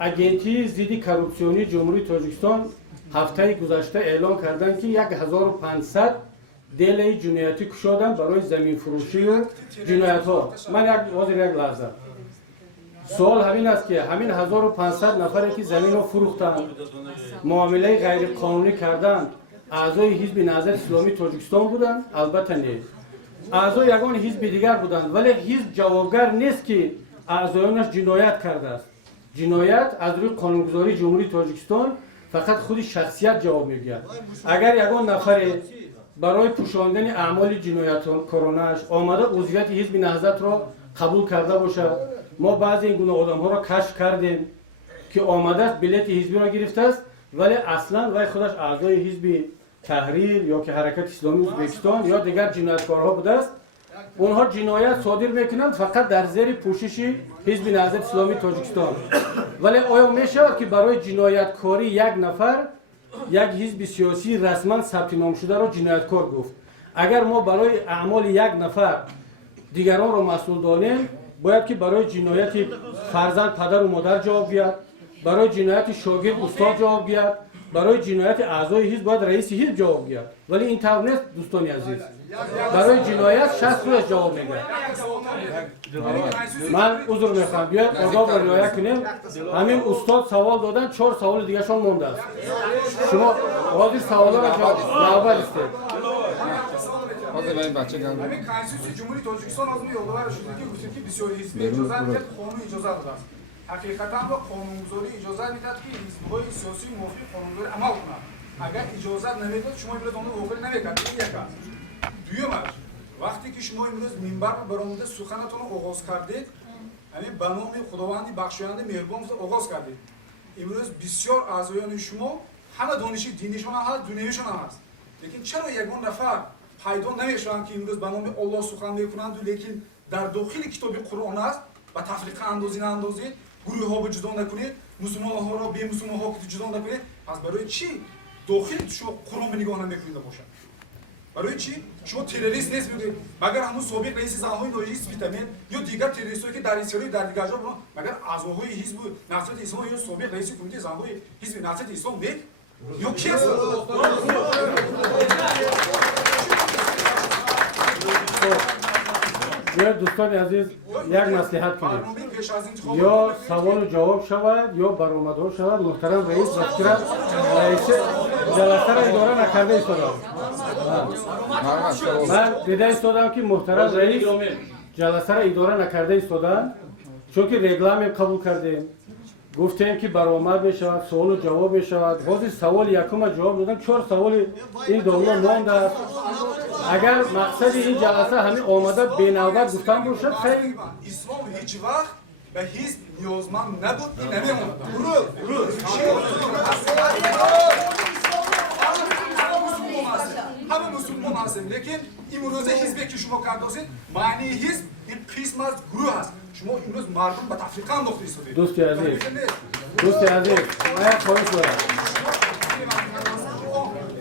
اجنسی ضد کروپسیونی جمهوری تاجیکستان هفته گذشته اعلام کردند که 1500 دل جنایتی کشادن برای زمین فروشی و جنایت ها. من یک لحظه سوال همین است که همین 1500 نفری که زمین رو فروختند، معامله غیر قانونی کردند، اعضای حزب نهضت اسلامی تاجیکستان بودند؟ البته نیست. اعضای یگان حزب دیگر بودند، ولی حزب جوابگر نیست که اعضایانش جنایت کرده است. جنایت از روی قانونگذاری جمهوری تاجیکستان فقط خود شخصیت جواب میگیرد. اگر یگان نفر برای پوشاندن اعمال جنایتکارانه‌اش آمده عضویت حزب نهضت را قبول کرده باشد، ما بعضی این گونه آدم ها را کشف کردیم که آمده است بلیت حزبی را گرفته است، ولی اصلا وای خودش اعضای حزب تحریر یا که حرکت اسلامی ازبکستان یا دیگر جنایتکارها بوده است. اونها جنایت صادر میکنند فقط در زیر پوشش حزب نهضت اسلامی تاجیکستان. ولی آیا میشود که برای جنایتکاری یک نفر، یک حزب سیاسی رسما ثبت نام شده را جنایتکار گفت؟ اگر ما برای اعمال یک نفر دیگران را مسئول دانیم، باید که برای جنایت فرزند پدر و مادر جواب گیرد، برای جنایت شاگرد استاد جواب گیرد، برای جنایت اعضای حزب باید رئیس حزب جواب گیرد. ولی این طور نیست دوستان عزیز. برای جنایت شخص خودش جواب میگه. من عذر میخوام، بیاید آداب را رعایت کنیم. همین استاد سوال دادن، 4 سوال دیگه شون مونده است. شما حاضر سوالا را جواب استید. حاضر این بچه گل. همین کانستیتوسی جمهوری تاجیکستان از یادآور شده که گفته که بسیاری حزب اجازه میده، قانون اجازه داده است. حقیقتا با قانونگذاری اجازه میداد که حزب‌های سیاسی موافق قانونگذاری عمل کنند. اگر اجازه نمیداد شما برید اون رو واقعا نمیکرد. این یک است. دومش وقتی که شما امروز منبر رو برآمده سخنتون رو آغاز کردید، همین به نام خداوند بخشاینده مهربان آغاز کردید. امروز بسیار اعضایان شما همه دانش دینیشون هم دنیایشون هم هست. لیکن چرا یگان نفر پیدا نمیشوند که امروز به نام الله سخن میکنند، لیکن در داخل کتاب قرآن است و تفریقه اندازید، گروه ها رو جدا نکنید، مسلمان ها را به مسلمان ها جدا نکنید. پس برای چی داخل شما قرآن به نگاه نمیکنید باشد؟ برای چی؟ شما تروریست نیست میگید، مگر همون سابق رئیس زنهای ناجیس ویتامین یا دیگر تروریستایی که در اسرائیل در دیگر جا بودن، مگر اعضاهای حزب نهضت اسلام یا سابق رئیس کمیته زنهای حزب نهضت اسلام بود؟ یا کی است؟ یا دوستان عزیز یک نصیحت کنیم، یا سوال و جواب شود یا برآمدها شود. محترم رئیس وقتی رئیس جلسه را اداره نکرده ایستادم. من دیده ایستادم که محترم رئیس جلسه را اداره نکرده ایستادن، چون که رگلام قبول کردیم، گفتیم که برآمد بشود، سوال و جواب بشود. باز سوال یکم جواب دادن، 4 سوال این دولت مانده است. اگر مقصد این جلسه همین آمده به نوبت گفتن باشد خیلی هیچ وقت به حزب نیازمند نبود که نمیموند. همه مسلمان هستیم، لیکن امروز حزبی که شما کردید معنی حزب یک قسم از گروه هست. شما امروز مردم به تفریقه انداخته اید. دوستی عزیز باید خواهش دارم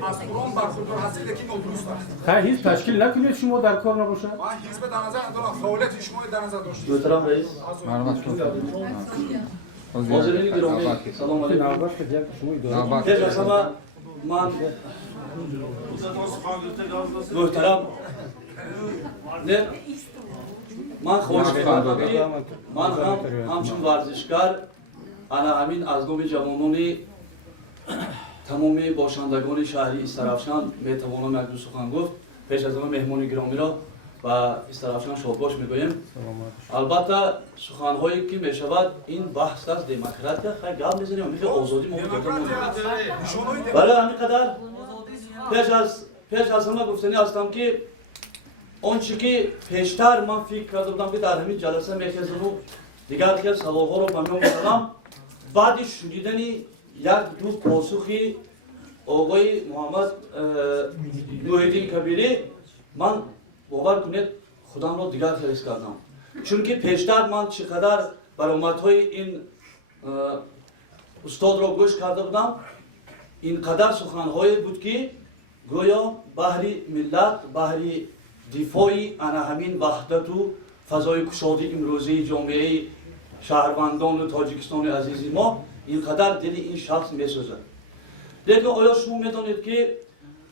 از قرآن برخوردار هستید، لیکن نادرست است. خیلی هیچ تشکیل نکنید شما در کار نباشد. من حزب در نظر ندارم، فعالیت شما در نظر داشتید. محترم رئیس، حاضرین گرامی، سلام علیکم. پیش از همه من محترم نه من خواهش می‌کنم که من همچون ورزشکار انا همین از نام جوانان تمام باشندگان شهری استرافشان میتوانم یک دو سخن گفت. پیش از همه مهمان گرامی را و استرافشان شادباش میگویم. البته سخن‌هایی که میشود این بحث از دموکراسی خیلی گپ میزنیم، میگه آزادی ما برای همین قدر پیش از همه گفتنی هستم که آنچه که پیشتر من فکر کرده بودم که در همین جلسه میخواستم و دیگر خیلی سوال‌ها رو ممنون می‌کنم. بعد شنیدن یک دو پاسخی آقای محمد محیدین کبیری من باور کنید خودم رو دیگر خیلی کردم، چون که پیشتر من چقدر برآمدهای این استاد را گوش کرده بودم، اینقدر سخن‌هایی بود که گویا بحری ملت، بحری دفاعی انا همین وحدت و فضای کشادی امروزی جامعه شهروندان و تاجیکستان عزیزی ما اینقدر دل این شخص میسوزد. لیکن آیا شما میدانید که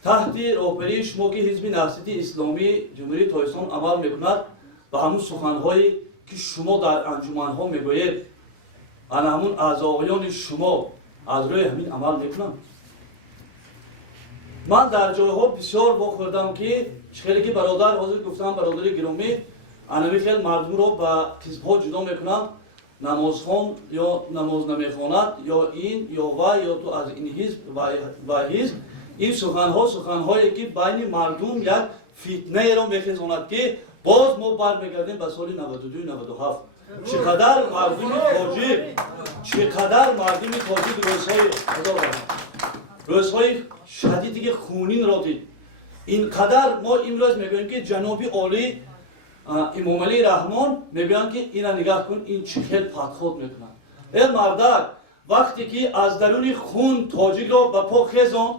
تحت رهبری شما که حزب نهضت اسلامی جمهوری تاجیکستان عمل میکند و همون سخن‌هایی که شما در انجمن‌ها میگویید انا همون اعضایان شما از روی همین عمل میکنند؟ من در جایها بسیار واخوردم که خیلی که برادر حاضر گفتم برادر گرامی انمی خیلی مردم رو به حزب‌ها جدا میکنم، نمازخوان یا نماز نمیخواند یا این یا وای یا تو از این حزب و حزب. این سخن‌هایی که بین مردم یک فتنه را میخیزاند که باز ما برمیگردیم به سال 92-97. چقدر مردم تاجیک روزهای شدیدی که خونین را دید. اینقدر ما امروز میگوییم که جناب عالی امام علی رحمان میگویند که اینا نگاه کن این چه خیلی پدخود میکنن. ای مردک، وقتی که از درون خون تاجیک را به پا خیزان،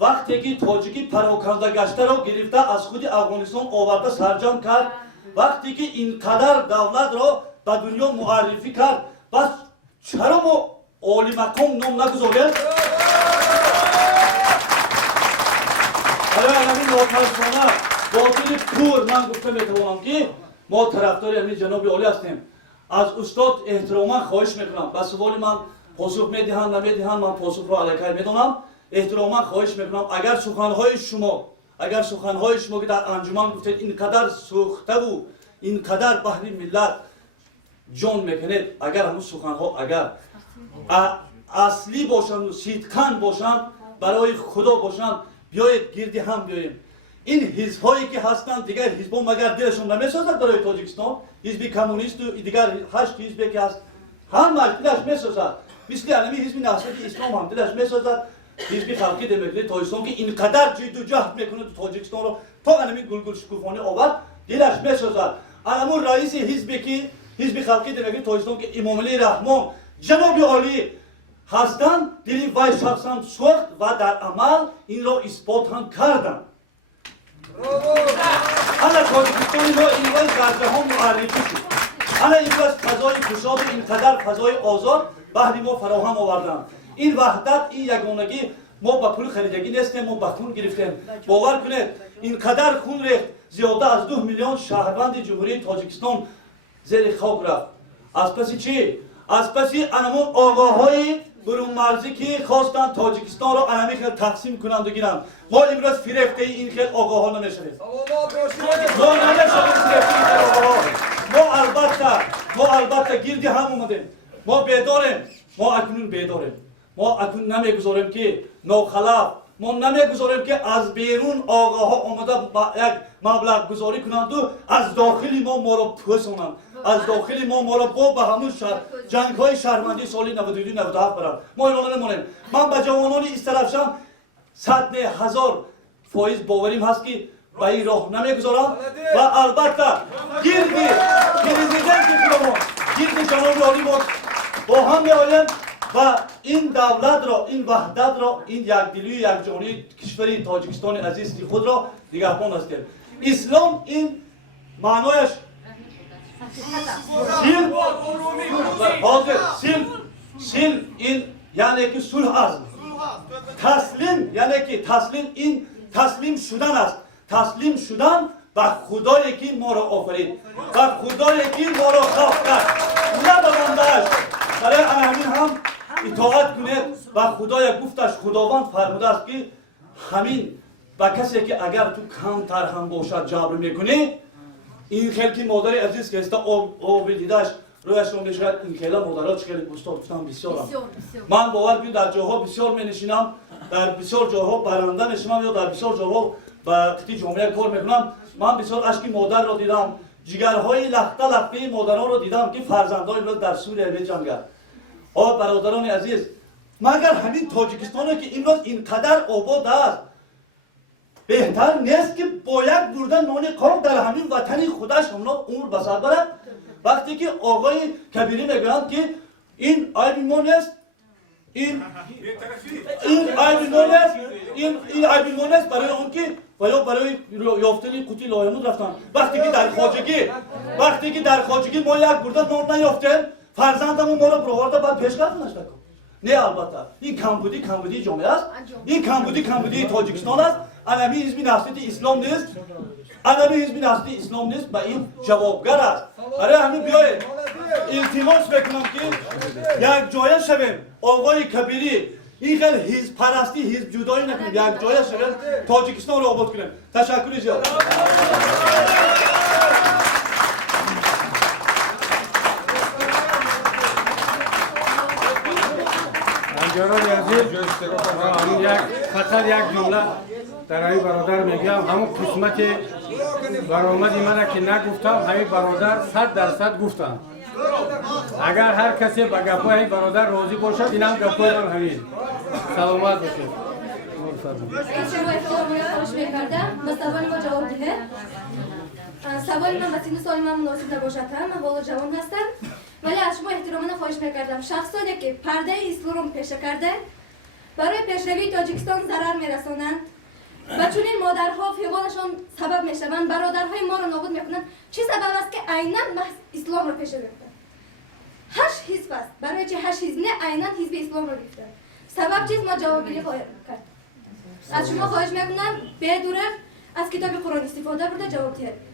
وقتی که تاجیکی پراکنده گشته را گرفته از خود افغانستان آورده سرجم کرد، وقتی که اینقدر دولت را به دنیا معرفی کرد، بس چرا ما عالی مقام نام نگذاریم؟ برای همین متاسفانه باطل کور من گفته میتوانم که ما طرفدار همین جناب عالی هستیم. از استاد احتراما خواهش میکنم، به سوال من پاسخ میدهند نمیدهند من پاسخ را علیه میدونم. احتراما خواهش میکنم اگر سخنهای شما که در انجمن گفتید اینقدر سوخته و اینقدر بحری ملت جان میکنید، اگر همون سخنها اگر اصلی باشند و صدقاً باشند برای خدا باشند، بیایید گردی هم بیاییم. این حزب‌هایی که هستند دیگر حزب‌ها مگر دلشون نمیسازد برای تاجیکستان؟ حزب کمونیست و دیگر 8 حزبی که هست همه دلش میسازد، مثل علمی حزب نهضت اسلام هم دلش میسازد، حزب خلقی دموکراسی تاجیکستان که اینقدر جد و جهد میکنه تو تاجیکستان رو تا علمی گلگل شکوفانی آورد دلش میسازد. علمون رئیس حزبی که حزب خلقی دموکراسی تاجیکستان که امام علی رحمان جناب عالی هستند، دلی وای شخصا سوخت و در عمل این را اثبات هم کردند. حالا تاجیکستان ما این وای گرده ها معرفی شد، حالا این وای فضای کشاد و اینقدر فضای آزاد بهری ما فراهم آوردند. این وحدت، این یگانگی ما با پول خریدگی نیستیم، ما با خون گرفتیم. باور کنید اینقدر خون ریخت، زیاده از 2 میلیون شهروند جمهوری تاجیکستان زیر خاک رفت. از پس چی؟ از پس انمون آقاهای برون مرزی که خواستن تاجیکستان را انمی خیلی تقسیم کنند و گیرند. ما امروز فریفته این خیلی آقاها نمیشوید. ما نمیشوید فریفته این آقاها. ما البته گردی هم اومدیم. ما بیداریم. ما اکنون بیداریم. ما اکنون نمیگذاریم که ناخلاف، ما نمیگذاریم که از بیرون آقاها آمده یک مبلغ گذاری کنند و از داخلی ما را پوسانند. از داخل ما را به همون جنگ های شهروندی سالی 92 97 برن ما اینا نمونیم. من به جوانان استرافشم 100,000% باوریم هست که به این راه نمیگذارم و البته گرد پرزیدنت ما گرد جناب عالی با هم میآیم و این دولت را این وحدت را این یکدلی یکجانی کشور تاجیکستان عزیز خود را نگهبان است. اسلام این معنایش سلم این یعنی که صلح است. تسلیم یعنی که تسلیم این تسلیم شدن است. تسلیم شدن به خدایی که ما را آفرید و خدایی که ما را خلق کرد نه به بنده‌اش. برای همین هم اطاعت کنید و خدای گفتش خداوند فرموده است که همین با کسی که اگر تو کمتر هم باشد جبر میکنی این خیلی که مادر عزیز که است آب دیدش رویش رو میشود این خیلی مادرها خیلی گفتم بسیارم من باور کنید در جاها بسیار می نشینم در بسیار جاها برنده میشم یا در بسیار جاها با خطی جامعه کار میکنم من بسیار اشکی مادر را دیدم جگرهای لخته مادرها را دیدم که فرزندان در سوریه می جنگند. برادران عزیز مگر همین تاجیکستان که امروز اینقدر آباد است بهتر نیست که با یک برده نان کام در همین وطن خودش همنا عمر بسر برد وقتی که آقای کبیری میگویند که این عیب ما نیست این عیب ما نیست این عیب ما نیست برای اون که و یا برای یافتن قوت لایمون رفتن وقتی که در خواجگی ما یک برده نان نیافتیم فرزندمون ما را برآورده بعد پیشرفت نشده کن نه البته این کمبودی جامعه است این کمبودی تاجیکستان است علمی حزب نهضت اسلام نیست علمی حزب نهضت اسلام نیست به این جوابگر است برای همین بیایید التماس میکنم که یک جایه شویم آقای کبیری این خیلی حزب پرستی حزب جدایی نکنیم یک جایه شویم تاجیکستان را آباد کنیم تشکر زیاد همین فقط یک جمله در این برادر میگم همون قسمت برآمدی من که نگفتم همین برادر 100% گفتم اگر هر کسی به گپای این برادر راضی باشد اینم گپای من همین سلامت باشید سوال من به سن سال من مناسب نباشد من بالا جوان هستم ولی از شما احتراماً خواهش میکردم شخصانی که پرده اسلام پیشه کرده برای پیشروی تاجیکستان ضرر میرسانند و چون این مادرها فیغانشان سبب میشوند برادرهای ما را نابود میکنند چه سبب است که عیناً محض اسلام را پیشه گرفتند 8 حزب است برای چه 8 حزب نه عیناً حزب اسلام را گرفتند سبب چیز ما جوابگیری خواهیم کرد از شما خواهش میکنم بدون از کتاب قرآن استفاده برده جواب دهید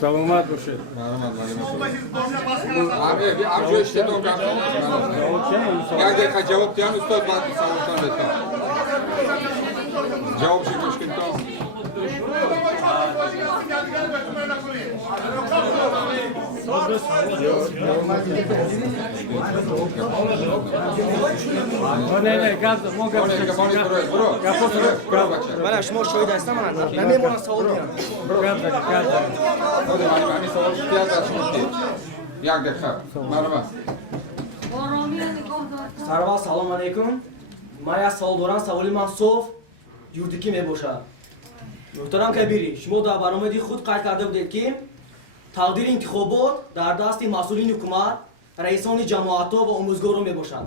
سلامت باشید همجا اشتدام یک دقیقه جواب دیان استاد بعد سوالتان بهتان جواب شد مشکل تا نه گاز ما گاز من شما شاهد هستم من نمیمونم سوال میارم همین سوال شدید از شما دید یک دقیقه معلومه سروا سلام علیکم من یک سوال دارم سوالی من صوف یوردکی میباشد محترم کبیری شما در برنامه خود قید کرده بودید که تقدیر انتخابات در دست مسئولین حکومت رئیسان جماعت‌ها و آموزگاران میباشد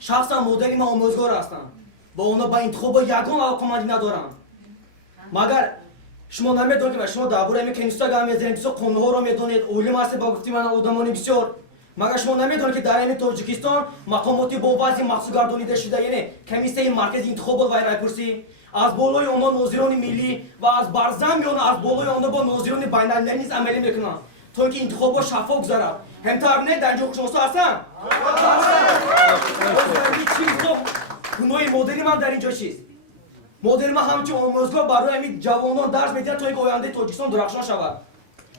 شخصا مدلی من آموزگار هستم با اونا با انتخاب یگان علاقه‌مندی ندارم مگر شما نمیدونید که شما درباره همین کنیستا گام میزنید بسیار قانون‌ها رو میدونید علم هست با گفتی من آدمانی بسیار مگر شما نمیدونید که در همین تاجیکستان مقاماتی با وضع مخصوص گردانیده شده یعنی کمیسیون مرکزی انتخابات و رایپرسی از بالای آنها ناظران ملی و از برزمیان از بالای آنها با ناظران بین‌المللی نیز عملی میکنند تا اینکه انتخابات شفاف گذرد همینطور نه در اینجا شما هستن گناه مدلی من در اینجا چیست مدل من همچون آموزگار برای همین جوانان درس میدهد تا اینکه آینده تاجیکستان درخشان شود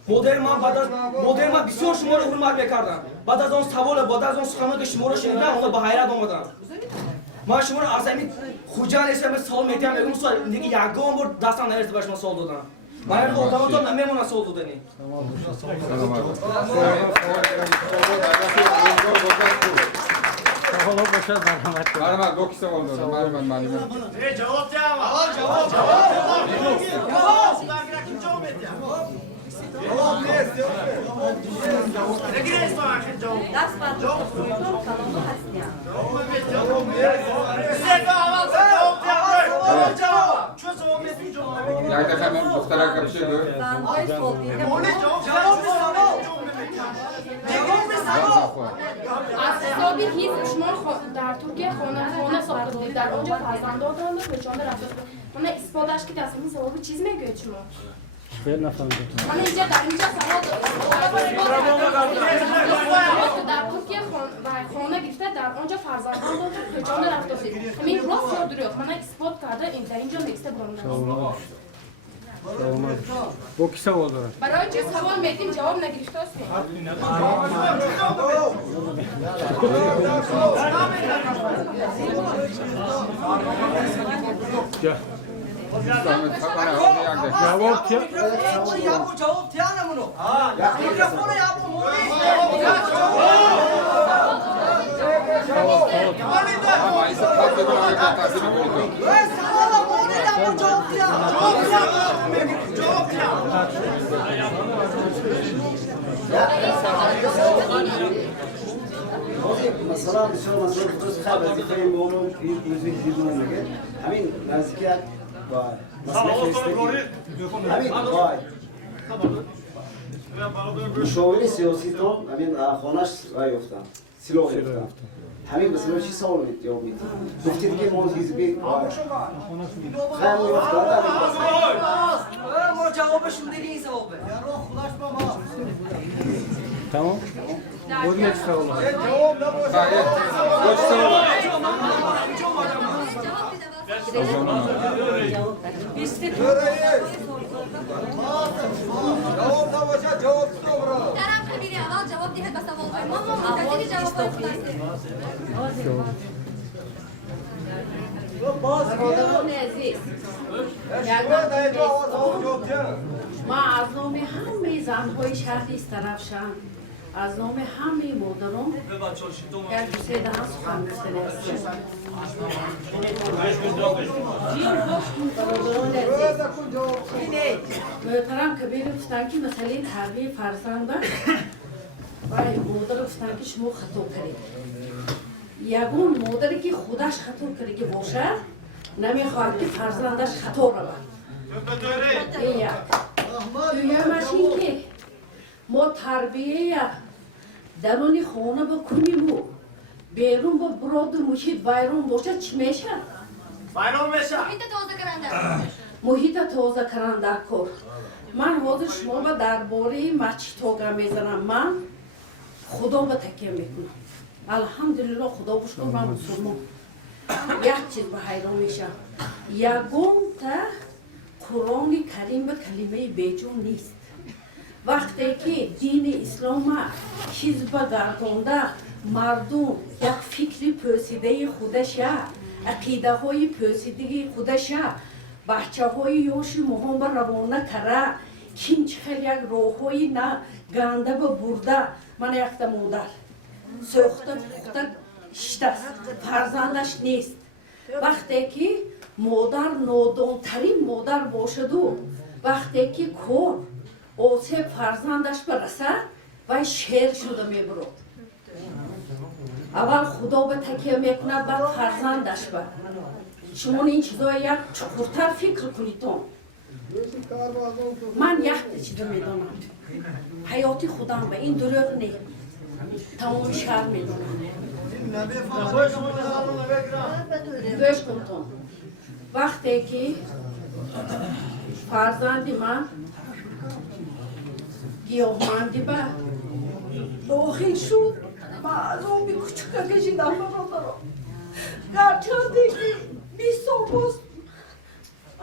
مدل من بسیار شما رو حرمت میکردم بعد از آن سوال بعد از آن سخنان که شما رو شنیدم اونا به حیرت آمدم من شما رو از همین خوجا نیستم سال میتیم میگم سال دیگه یکم بار دستم نرسید باش من سال دادم من رو تو نمیمونم سال دادنی برام دو کیسه وام دادم برام معلومه جواب یک دفعه من دخترک کپشه دور از حسابی هیچ شما در ترکیه خانه ساخته بودید در آنجا فرزندانتان رو پیچانده رفته من اثباتش که تصمیم سوابی چیز میگوید شما خیلی نفهمیدم من اینجا در سوال در ترکیه خانه گرفته در آنجا فرزندان رو پیچانده رفته بودید همین راست یا دروغ من اثبات کرده این در اینجا نکسته برام دو کیسه وام دادم برای چه سوال میدیم جواب نگرفته است جواب کیا؟ جواب تیا نمونو مثلا بسیار مثلا خودش خبر دیگه مونو این موزیک دیدن میگه همین نزدیکیت با مثلا همین وای مشاور سیاسی تو همین خانش رای افتاد سیلو افتاد همین مثلا چی سوال جواب میده گفتی دیگه ما حزبی خیلی افتاد ما جوابش میدی این جوابه تمام؟ بود نکسته وام درم خبیری اول جواب دهد به سوال ما منتظر جواب ما از نام همه زنهای شهری طرفشم از نام همه مادران یک دو سه دهم سخن گفتنی هستم جیان خوش برادران عزیز محترم کبیر گفتن که مسئله تربیت فرزند و مادر گفتن که شما خطا کرید یگون مادری که خودش خطا کرده باشه نمیخواهد که فرزندش خطا رود این یک دویمش این که ما تربیه درون خانه بکنیم و بیرون با براد و محیط ویران باشه چی میشه؟ ویران میشه محیط تازه کرنده محیط تازه کرنده کار من حاضر شما با درباره مچی توگه میزنم من خدا به تکیه میکنم الحمدلله خدا بشکر من مسلمان یک چیز به حیران میشم یگون تا قرآن کریم به کلمه بیجون نیست وقتی که دین اسلام حزب گردانده مردم یک فکر پوسیده خودش عقیده های پوسیده خودش بچه های یوش مهم روانه کرده کیم چخل یک راه های نه گنده به برده من یک مادر سوخته پخته شده فرزندش نیست وقتی که مادر نادانترین مادر باشد و وقتی که کور آسیب فرزندش برسه و شیر شده میبرد اول خدا به تکیه میکنه بعد فرزندش بر شما این چیزا یک چکورتر فکر کنیتون من یک چیزا میدونم حیاتی خودم به این دروغ نیست تمام شهر میدونم گوش کنتون وقتی که فرزندی من گیاهمندی به داخل شد من از آبی کوچکه کشیدم برادرم گرچه دیگه 20 سال باز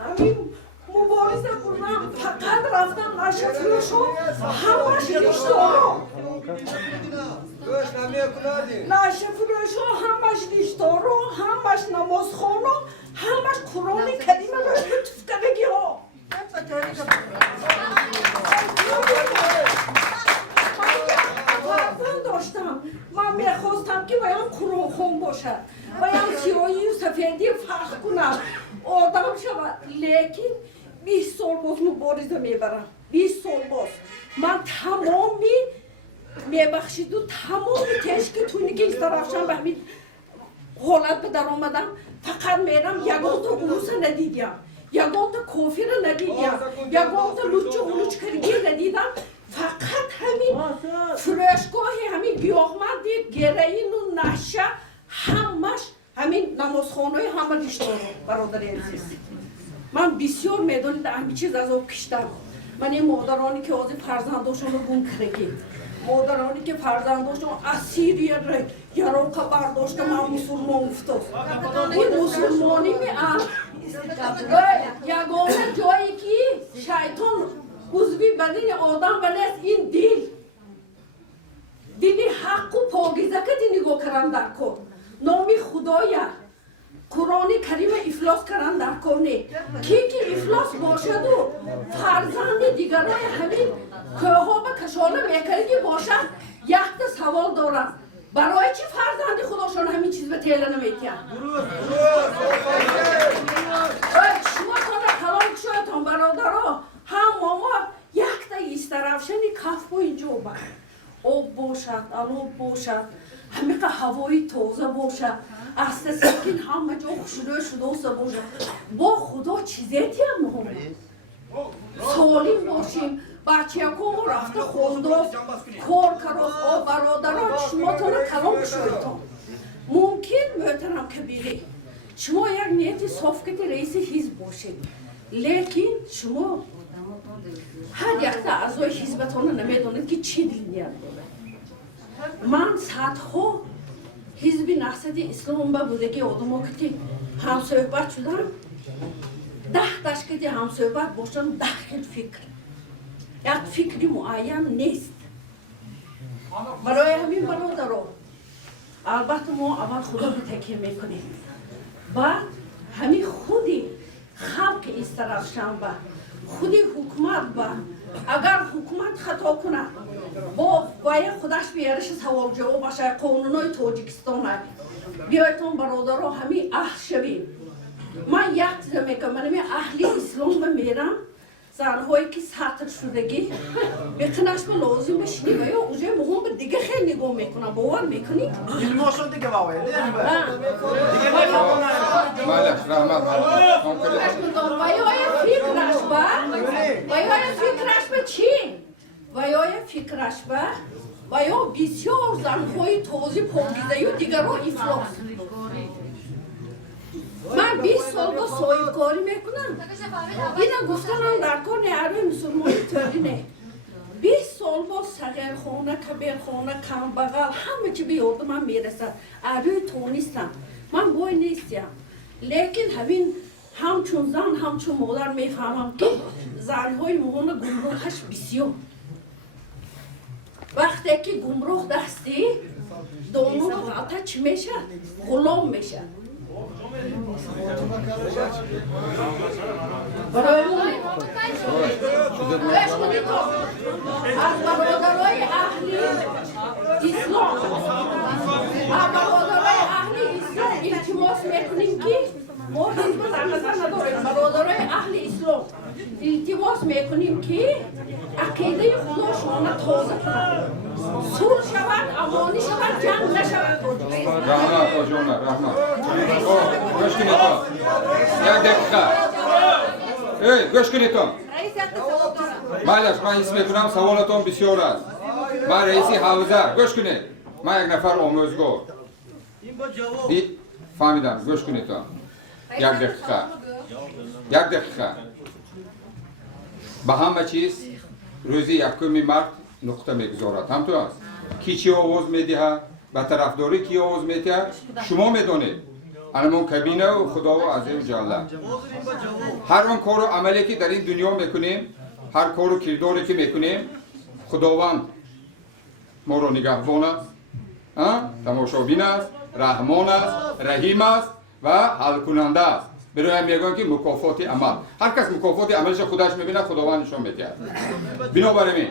همین مبارزه کنم فقط رفتم نشفیه شد همش ریشتارم نشه فروش ها همش دیشتارو همش نمازخانو همش قرآن کریم رو تفکرگی ها فرزند داشتم من میخواستم که باید قرآن خون باشد باید سیاهی و سفیدی فرق کنم آدم شود لیکن 20 سال باز مبارزه میبرم 20 سال باز من تمامی میبخشید و تمام کشک تونی که استرافشم به همین حالت به در آمدم فقط میرم یگان تا اولوس ندیدیم یگان تا کافی رو ندیدیم یگان تا لوچ کرگی ندیدم فقط همین فرشگاهی همین گیاهمندی گرین و نشه همش همین نمازخانه همه دیشتارو برادر عزیز من بسیار میدونید همین چیز از او کشتم من این مادرانی که از فرزنداشون رو گم کرگی مادرانی که فرزنداشون اسیر یراقه برداشته من مسلمان افتاد این مسلمانی یگانه جایی که شیطان عضوی بدین آدم بنست این دل حق و پاکیزه که نگاه کردن در کن نامی خدایا قرآن کریم افلاس کردن در کنه کی که افلاس باشد و فرزند دیگرای همین که ها به کشاله میکردی باشد یک سوال دارم برای چی فرزند خداشون همین چیز به تیله نمیتیم شما تا کلام شایتان برادرها هم ماما یک تا ایست طرفشنی کف و اینجا بر آب باشد آب باشد همه هوای تازه باشد اصلا سکین همه جا شده باشد با خدا چیزیتی هم مهمه سالیم باشیم بچه اکو رفته خونداست کار کراف برادران شما تانه کلام شایتان ممکن محترم کبیری شما یک نیتی صفقت رئیس حزب باشید لیکن شما هر یک تا اعضای حزبتان نمیدونید که چی دینیت داره من صدها حزب نهضت اسلام به بودگی آدم ها که همصحبت شدم 10 تشکیل همصحبت باشن 10 فکر یک فکری معین نیست برای همین برادران البته ما اول خدا رو تکیه میکنیم بعد همین خودی خلق از طرف شنبه خودی حکومت با اگر حکومت خطا کنه باید خودش بیارش سوال جواب باشه قانونای تاجیکستان بیایتون برادرها همین اهل شویم من یک چیز میکنم من اهلی اسلام میرم زنهایی که سطر شدگی بکنش به لازم بشینی و یا اوجه مهم به دیگه خیلی نگاه میکنم باور میکنی؟ علماشون دیگه باوره دیگه فکرش به چی؟ و یا فکرش به و یا بسیار زنهای تازی پاکیزه و دیگر رو افلاس من 20 سال با صاحب کاری میکنم اینا گفتن هم در کار نیروی مسلمانی ترینه 20 سال با صغیر خانه کبیر خانه کم بغل همه چی به یاد من میرسد نیروی تو نیستم من گوی نیستم لیکن همین همچون زن همچون مادر میفهمم که زنهای مهون گمروهش بسیار وقتی که گمروه دستی دانو رو غلطه چی میشه؟ غلام میشه برای ما از برادرای اهلی اسلام التماس میکنیم که ما حزب زنگزن نداریم برادرای اهل اسلام التماس میکنیم که عقیده خدا شما تازه کنند صلح شود امانی شود جنگ نشود رحمت آجونه رحمت گوش کنید یک دقیقه گوش کنید مالش من اسم میکنم سوالتون بسیار است من رئیسی حوزه گوش کنید من یک نفر آموزگار فهمیدم گوش کنید یک دقیقه به همه چیز روزی یکمی مرد نقطه میگذارد همطور است کی چی آواز میدهد به طرفداری کی آواز میدهد شما میدونید انمون کبینه و خدا و عزیز جلاله هر اون کار و عملی که در این دنیا میکنیم هر کار و کرداری که میکنیم خداوند ما رو نگهبان است тамошобин аст, раҳмон аст, раҳим аст ва ҳалкунанда аст. Бероям мегӯям ки мукофоти амал. Ҳар кас мукофоти амалиша худаш мебинад, худованд нишон медиҳад. Бинобар ин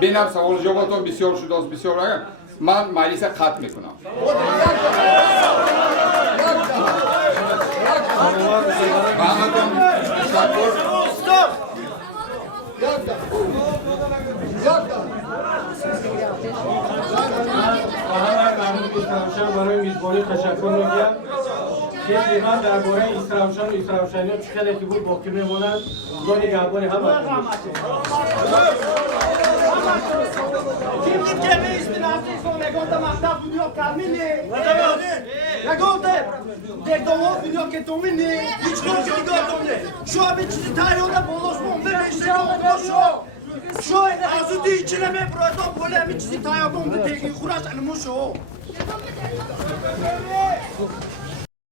бинам саволу ҷавоботон бисёр шудааст, бисёр рагам. Ман маҷлиса қатъ мекунам. Ба ҳаматон ташаккур. برای میزبانی تشکر میگم. خیلی من درباره اسرافشان و اسرافشانیان چقدر که بود باقی میمونند زانی گهبانی هم Kim dit که به اسپیناسیسون نگونده مکتب بودیو کاملی نگونده دکتومات بودیو که تومینی هیچ کنجی دیگر تومینی شو bir چیزی تاییده بولوشمون به بیشتر اونجا شو ازو دی içine mi buraya böyle bir çizi tayyadım da teki kuraş anımı şu